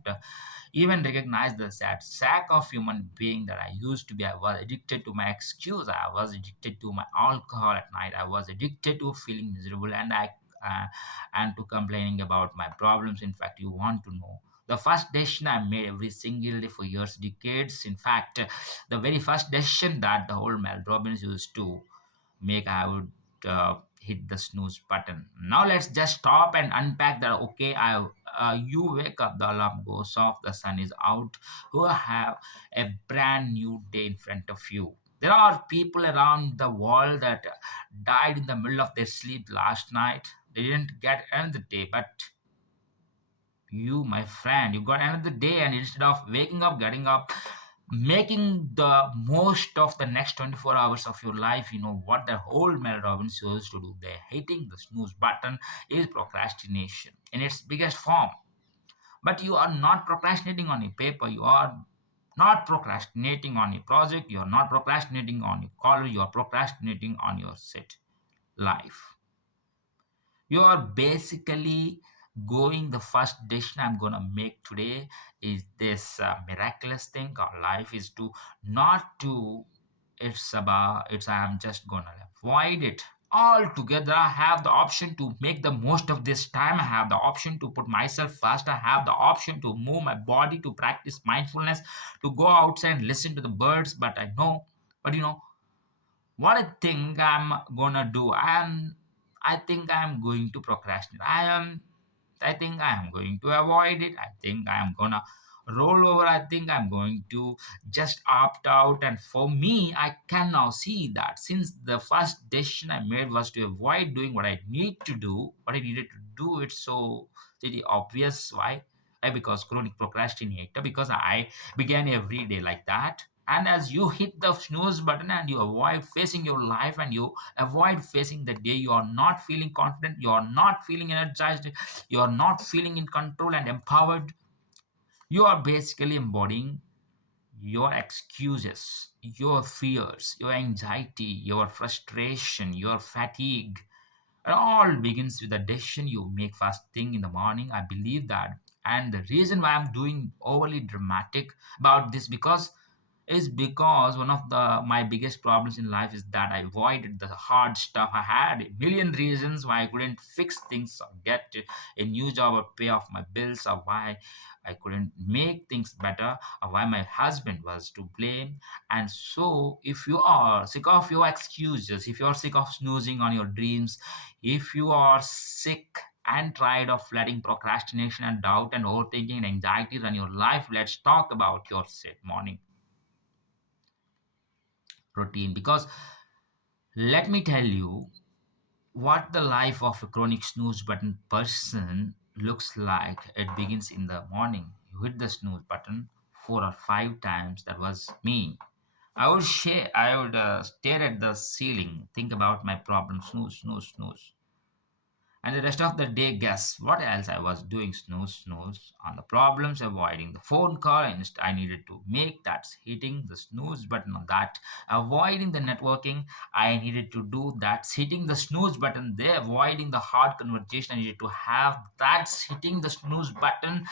even recognize the sad sack of human being that I used to be. I was addicted to my excuse. I was addicted to my alcohol at night. I was addicted to feeling miserable, uh, and to complaining about my problems. In fact, you want to know the first decision I made every single day for years, decades. In fact, the very first decision that the whole Mel Robbins used to make, I would hit the snooze button. Now let's just stop and unpack that. Okay, you wake up, the alarm goes off, the sun is out, you have a brand new day in front of you. There are people around the world that died in the middle of their sleep last night. They didn't get another day, but you, my friend, you got another day, and instead of waking up, getting up, making the most of the next 24 hours of your life, you know what the whole Mel Robbins used to do? They're hitting the snooze button is procrastination in its biggest form. But you are not procrastinating on a paper, you are not procrastinating on a project, you are not procrastinating on your career, you are procrastinating on your set life. You are basically going, the first decision I'm gonna make today is this miraculous thing called life is to not to, it's I'm just gonna avoid it altogether. I have the option to make the most of this time. I have the option to put myself first. I have the option to move my body, to practice mindfulness, to go outside and listen to the birds. But I know But what I think I'm gonna do, I think I'm going to procrastinate. I think I am going to avoid it. I think I am gonna roll over. I think I'm going to just opt out. And for me, I can now see that since the first decision I made was to avoid doing what I need to do, what I needed to do, it's so really obvious. Why? Why? Because chronic procrastinator. Because I began every day like that. And as you hit the snooze button and you avoid facing your life and you avoid facing the day you are not feeling confident, you are not feeling energized, you are not feeling in control and empowered, you are basically embodying your excuses, your fears, your anxiety, your frustration, your fatigue. It all begins with the decision you make first thing in the morning. I believe that. And the reason why I'm doing overly dramatic about this because one of the my biggest problems in life is that I avoided the hard stuff. I had a million reasons why I couldn't fix things or get a new job or pay off my bills, or why I couldn't make things better, or why my husband was to blame. And so if you are sick of your excuses, if you are sick of snoozing on your dreams, if you are sick and tired of letting procrastination and doubt and overthinking and anxiety run your life, let's talk about your morning routine. Because let me tell you what the life of a chronic snooze button person looks like. It begins in the morning. You hit the snooze button 4 or 5 times. That was me. I would stare at the ceiling, think about my problem, snooze, snooze, snooze. And the rest of the day, guess what else I was doing? Snooze, snooze on the problems, avoiding the phone call. I needed to make, that's hitting the snooze button on that. Avoiding the networking, I needed to do, that's hitting the snooze button there. Avoiding the hard conversation, I needed to have, that's hitting the snooze button.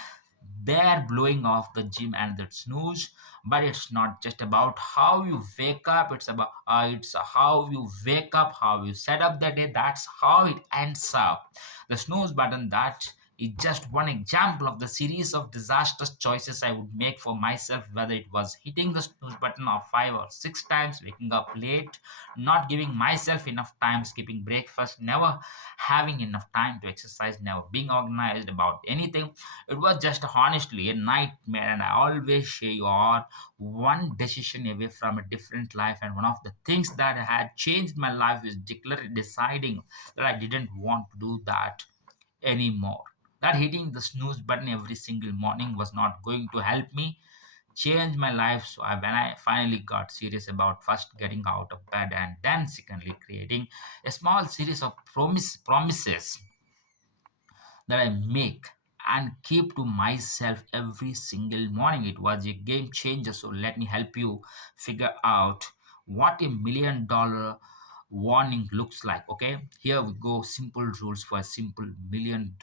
They're blowing off the gym and the snooze. But it's not just about how you wake up, it's how you wake up, how you set up the day, that's how it ends up. The snooze button, that is just one example of the series of disastrous choices I would make for myself, whether it was hitting the snooze button of 5 or 6 times, waking up late, not giving myself enough time, skipping breakfast, never having enough time to exercise, never being organized about anything. It was just honestly a nightmare. And I always say you are one decision away from a different life. And one of the things that had changed my life is deciding that I didn't want to do that anymore. That hitting the snooze button every single morning was not going to help me change my life. So when I finally got serious about first getting out of bed and then secondly creating a small series of promises that I make and keep to myself every single morning. It was a game changer. So let me help you figure out what a $1 million warning looks like. Okay, here we go. Simple rules for a simple $1 million.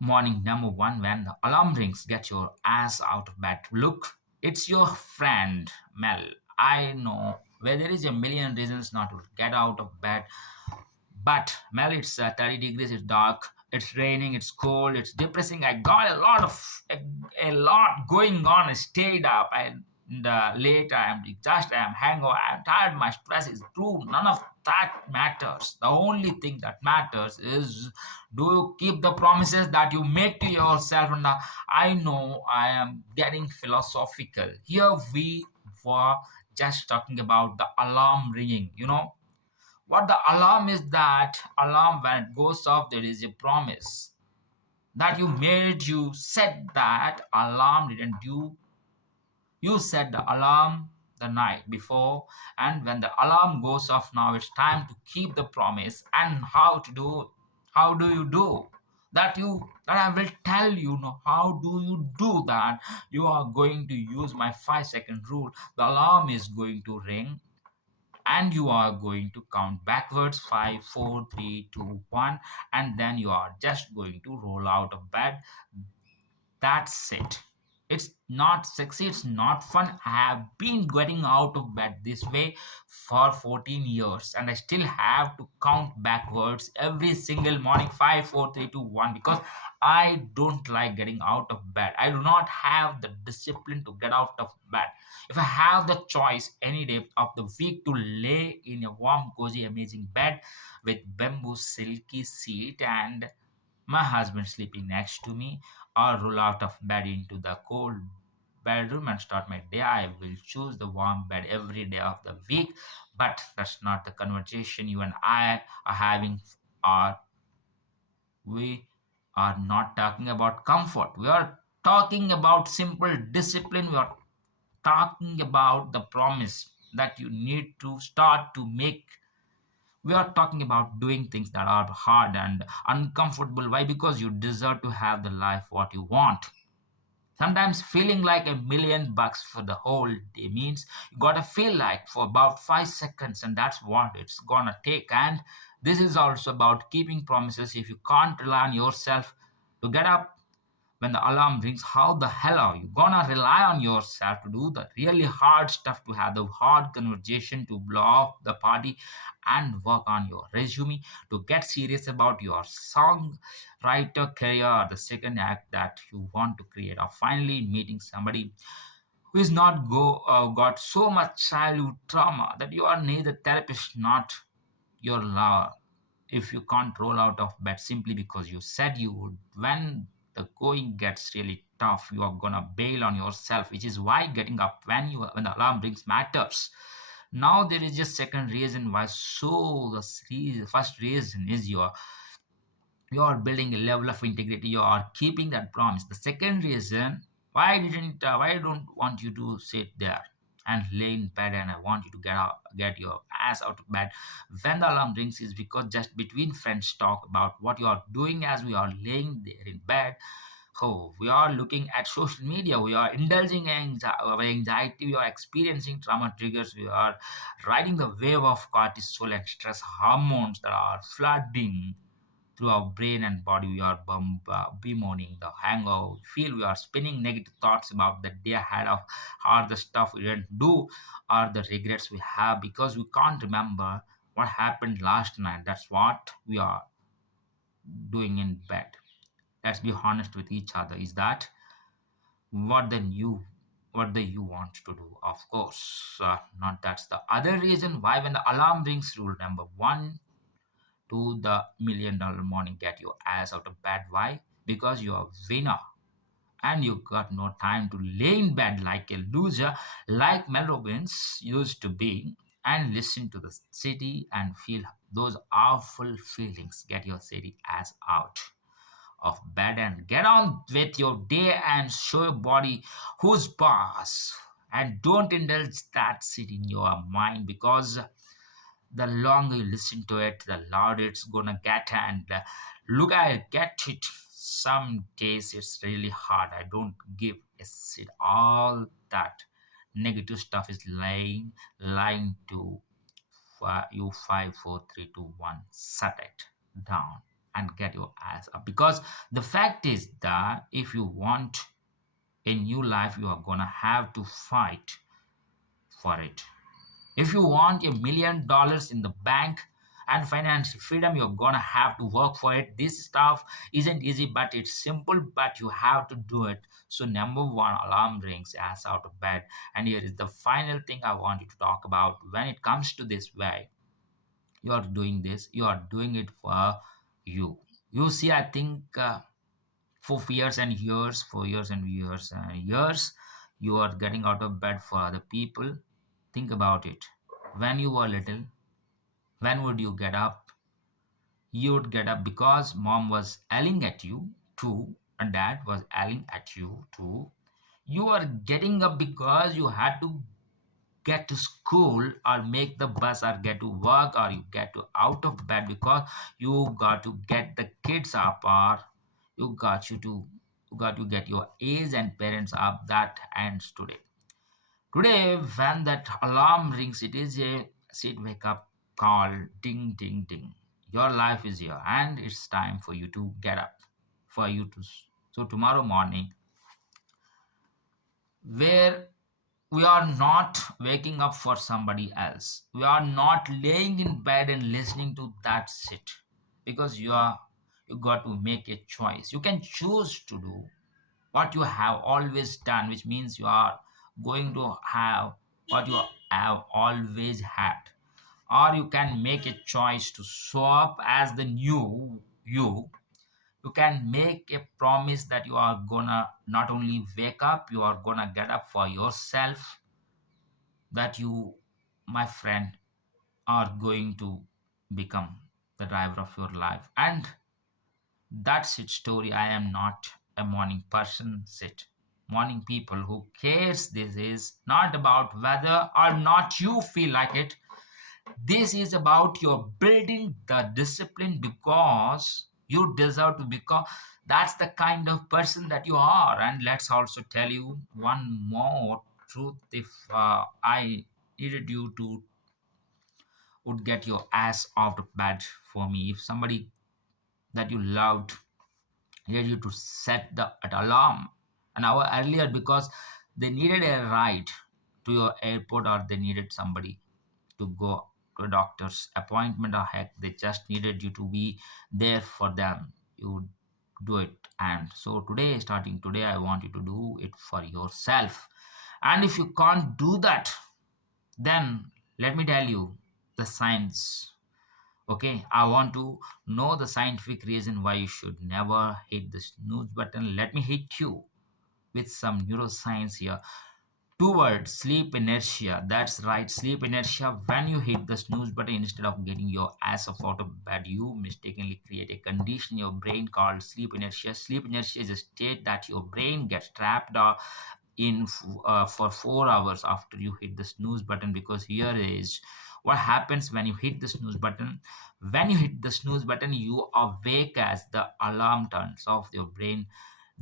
Morning number one: when the alarm rings, get your ass out of bed. Look, it's your friend Mel. I know where there is a million reasons not to get out of bed, but Mel, it's 30 degrees, it's dark, it's raining, it's cold, it's depressing. I got a lot going on. I stayed up and later I'm exhausted, I'm hangover, I'm tired, my stress is true. None of that matters. The only thing that matters is, do you keep the promises that you make to yourself? And I know I am getting philosophical. Here we were just talking about the alarm ringing, what the alarm is, that alarm when it goes off, there is a promise that you made. You set that alarm, didn't you? You set the alarm the night before, and when the alarm goes off, now it's time to keep the promise. And how do you do that? That I will tell you now. How do you do that? You are going to use my 5 second rule. The alarm is going to ring and you are going to count backwards: 5, 4, 3, 2, 1, and then you are just going to roll out of bed. That's it. It's not sexy, it's not fun. I have been getting out of bed this way for 14 years and I still have to count backwards every single morning: 5, 4, 3, 2, 1, because I don't like getting out of bed. I do not have the discipline to get out of bed. If I have the choice any day of the week to lay in a warm, cozy, amazing bed with bamboo silky seat and my husband sleeping next to me, or roll out of bed into the cold bedroom and start my day, I will choose the warm bed every day of the week. But that's not the conversation you and I are having. Or we are not talking about comfort. We are talking about simple discipline. We are talking about the promise that you need to start to make. We are talking about doing things that are hard and uncomfortable. Why? Because you deserve to have the life what you want. Sometimes feeling like $1 million for the whole day means you gotta feel like for about 5 seconds, and that's what it's gonna take. And this is also about keeping promises. If you can't rely on yourself to get up when the alarm rings, how the hell are you gonna rely on yourself to do the really hard stuff, to have the hard conversation, to blow off the party and work on your resume, to get serious about your songwriter career, or the second act that you want to create, or finally meeting somebody who is not got so much childhood trauma that you are neither therapist not your lover. If you can't roll out of bed simply because you said you would, when the going gets really tough, you are gonna bail on yourself, which is why getting up when the alarm rings matters. Now there is just second reason why. So first reason is you are building a level of integrity, you are keeping that promise. The second reason why I don't want you to sit there and lay in bed, and I want you to get your ass out of bed when the alarm rings, is because just between friends talk about what you are doing as we are laying there in bed. Oh, we are looking at social media, we are indulging anxiety, we are experiencing trauma triggers, we are riding the wave of cortisol and stress hormones that are flooding through our brain and body. We are bemoaning the hangover. Feel we are spinning negative thoughts about the day ahead of all the stuff we didn't do, or the regrets we have because we can't remember what happened last night. That's what we are doing in bed. Let's be honest with each other. Is that what then you want to do? Of course, not. That's the other reason why when the alarm rings, rule number one, to the $1 million morning, get your ass out of bed. Why? Because you're a winner and you got no time to lay in bed like a loser, like Mel Robbins used to be, and listen to the city and feel those awful feelings. Get your city ass out of bed and get on with your day and show your body who's boss. And don't indulge that city in your mind, because the longer you listen to it, the louder it's gonna get. And look, I get it. Some days it's really hard. I don't give a shit. All that negative stuff is lying to you. 5, 4, 3, 2, 1. Shut it down and get your ass up. Because the fact is that if you want a new life, you are gonna have to fight for it. If you want $1 million in the bank and financial freedom, you're gonna have to work for it. This stuff isn't easy, but it's simple, but you have to do it. So, number one, alarm rings, ass out of bed. And here is the final thing I want you to talk about. When it comes to this way, you are doing this, you are doing it for you. You see, I think for years and years, for years and years and years, you are getting out of bed for other people. Think about it. When you were little, when would you get up? You would get up because mom was yelling at you too, and dad was yelling at you too. You are getting up because you had to get to school or make the bus or get to work, or you get to out of bed because you got to get the kids up, or you got to get your age and parents up. That ends today. Today, when that alarm rings, it is a sit wake up call. Ding, ding, ding. Your life is here, and it's time for you to get up. For you to. So, tomorrow morning, where we are not waking up for somebody else. We are not laying in bed and listening to that shit, because you got to make a choice. You can choose to do what you have always done, which means you are going to have what you have always had, or you can make a choice to show up as the new you. You can make a promise that you are gonna not only wake up, you are gonna get up for yourself, that you, my friend, are going to become the driver of your life. And that's its story. I am not a morning person. Sit. Morning people who cares, this is not about whether or not you feel like it. This is about your building the discipline, because you deserve to become. That's the kind of person that you are. And let's also tell you one more truth. If I needed you to would get your ass out of bed for me, if somebody that you loved needed you to set the alarm an hour earlier because they needed a ride to your airport, or they needed somebody to go to a doctor's appointment, or heck, they just needed you to be there for them, you would do it. And so today, starting today, I want you to do it for yourself. And if you can't do that, then let me tell you the science. Okay, I want to know the scientific reason why you should never hit the snooze button. Let me hit you with some neuroscience here. Two words: sleep inertia. That's right, sleep inertia. When you hit the snooze button, instead of getting your ass up out of bed, you mistakenly create a condition in your brain called sleep inertia. Sleep inertia is a state that your brain gets trapped for 4 hours after you hit the snooze button. Because here is what happens when you hit the snooze button. When you hit the snooze button, you awake as the alarm turns off. Your brain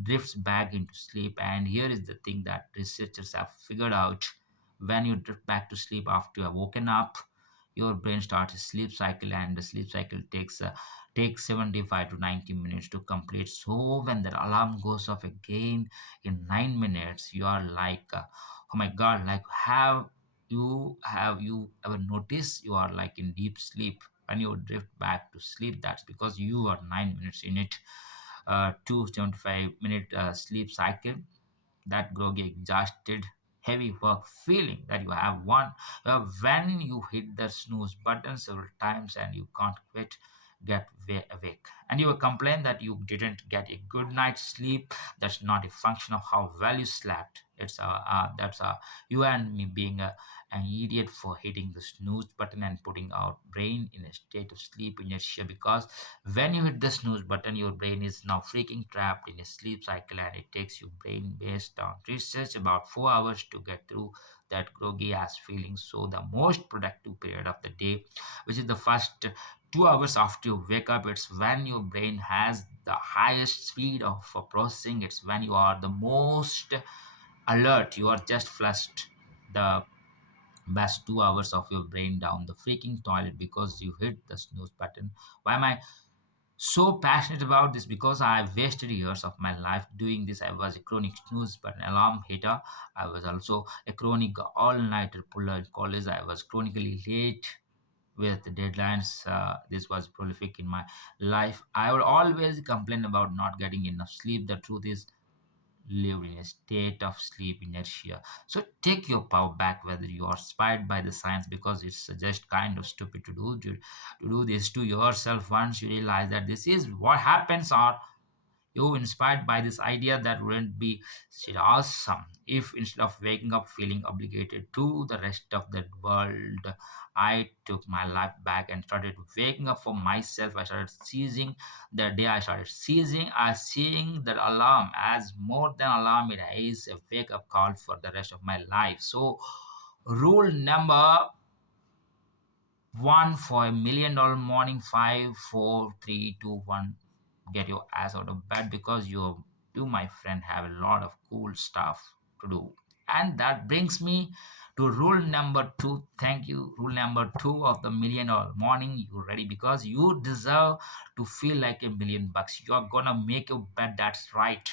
drifts back into sleep. And here is the thing that researchers have figured out: when you drift back to sleep after you have woken up, your brain starts a sleep cycle, and the sleep cycle takes 75 to 90 minutes to complete. So when the alarm goes off again in 9 minutes, you are like, oh my god, like have you ever noticed you are like in deep sleep? When you drift back to sleep, that's because you are 9 minutes in it. 275-minute sleep cycle, that groggy, exhausted, heavy work feeling that you have when you hit the snooze button several times and you can't quit get awake, and you will complain that you didn't get a good night's sleep. That's not a function of how well you slept. It's that's you and me being an idiot for hitting the snooze button and putting our brain in a state of sleep inertia. Because when you hit the snooze button, your brain is now freaking trapped in a sleep cycle, and it takes your brain, based on research, about 4 hours to get through that groggy ass feeling. So, the most productive period of the day, which is the first 2 hours after you wake up, it's when your brain has the highest speed of processing. It's when you are the most alert. You are just flushed the best 2 hours of your brain down the freaking toilet because you hit the snooze button. Why am I so passionate about this? Because I wasted years of my life doing this. I was a chronic snooze but an alarm hitter. I was also a chronic all-nighter puller in college. I was chronically late with the deadlines. This was prolific in my life. I would always complain about not getting enough sleep. The truth is, lived in a state of sleep inertia. So take your power back, whether you are inspired by the science, because it's just kind of stupid to do this to yourself. Once you realize that this is what happens, or you inspired by this idea, that wouldn't be shit awesome if instead of waking up feeling obligated to the rest of the world, I took my life back and started waking up for myself. I started seizing the day. I started seeing that alarm as more than alarm. It is a wake up call for the rest of my life. So rule number one for $1 million morning: 5, 4, 3, 2, 1. Get your ass out of bed, because you, my friend, have a lot of cool stuff to do. And that brings me to rule number two. Thank you. Rule number two of the $1 million morning. You ready? Because you deserve to feel like $1 million. You are gonna make your bed. That's right.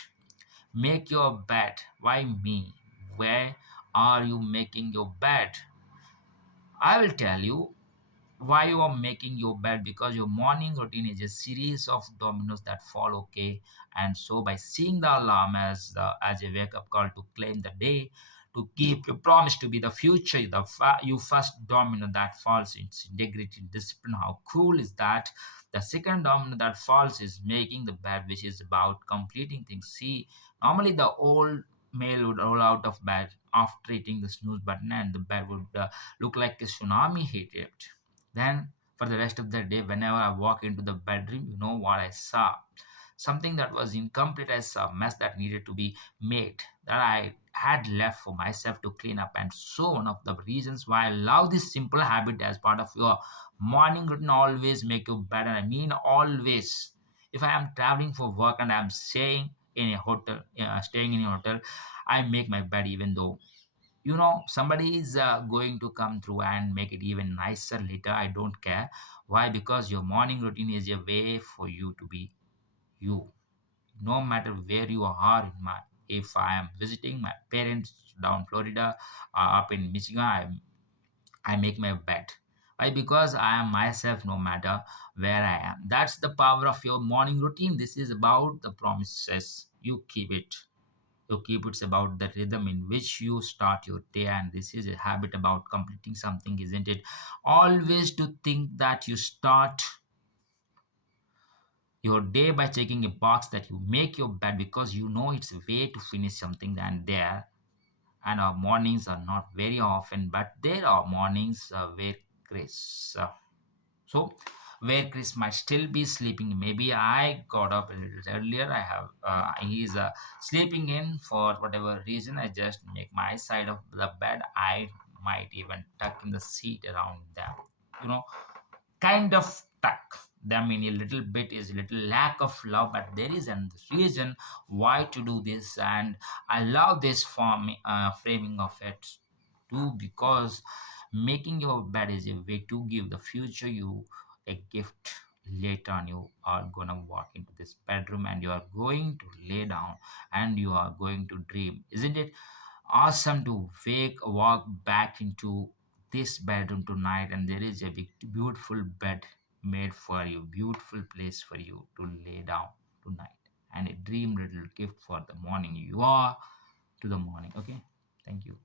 Make your bed. Why me? where are you making your bed? I will tell you why you are making your bed, because your morning routine is a series of dominoes that fall, okay? And so by seeing the alarm as a wake up call to claim the day, to keep your promise to be the future, you first domino that falls is integrity, discipline. How cool is that? The second domino that falls is making the bed, which is about completing things. See, normally the old male would roll out of bed after hitting the snooze button, and the bed would look like a tsunami hit it. Then, for the rest of the day, whenever I walk into the bedroom, you know what I saw? Something that was incomplete. I saw a mess that needed to be made, that I had left for myself to clean up. And so, one of the reasons why I love this simple habit as part of your morning routine, always make your bed. And I mean, always. If I am traveling for work and I am staying in a hotel, I make my bed, even though somebody is going to come through and make it even nicer later. I don't care. Why? Because your morning routine is a way for you to be you, no matter where you are in my if I am visiting my parents down Florida, up in Michigan, I make my bed. Why? Because I am myself, no matter where I am. That's the power of your morning routine. This is about the promises you keep it. You keep it's about the rhythm in which you start your day, and this is a habit about completing something, isn't it? Always to think that you start your day by checking a box, that you make your bed because you know it's a way to finish something. And there and our mornings are not very often, but there are mornings where Chris so, where Chris might still be sleeping, maybe I got up a little earlier. He's sleeping in for whatever reason. I just make my side of the bed. I might even tuck in the seat around them. You know, kind of tuck them in a little bit is a little lack of love, but there is a reason why to do this. And I love this framing of it too, because making your bed is a way to give the future you a gift. Later on, you are gonna walk into this bedroom and you are going to lay down and you are going to dream. Isn't it awesome to walk back into this bedroom tonight, and there is a big beautiful bed made for you, beautiful place for you to lay down tonight, and a dream little gift for the morning you are to the morning. Okay, thank you.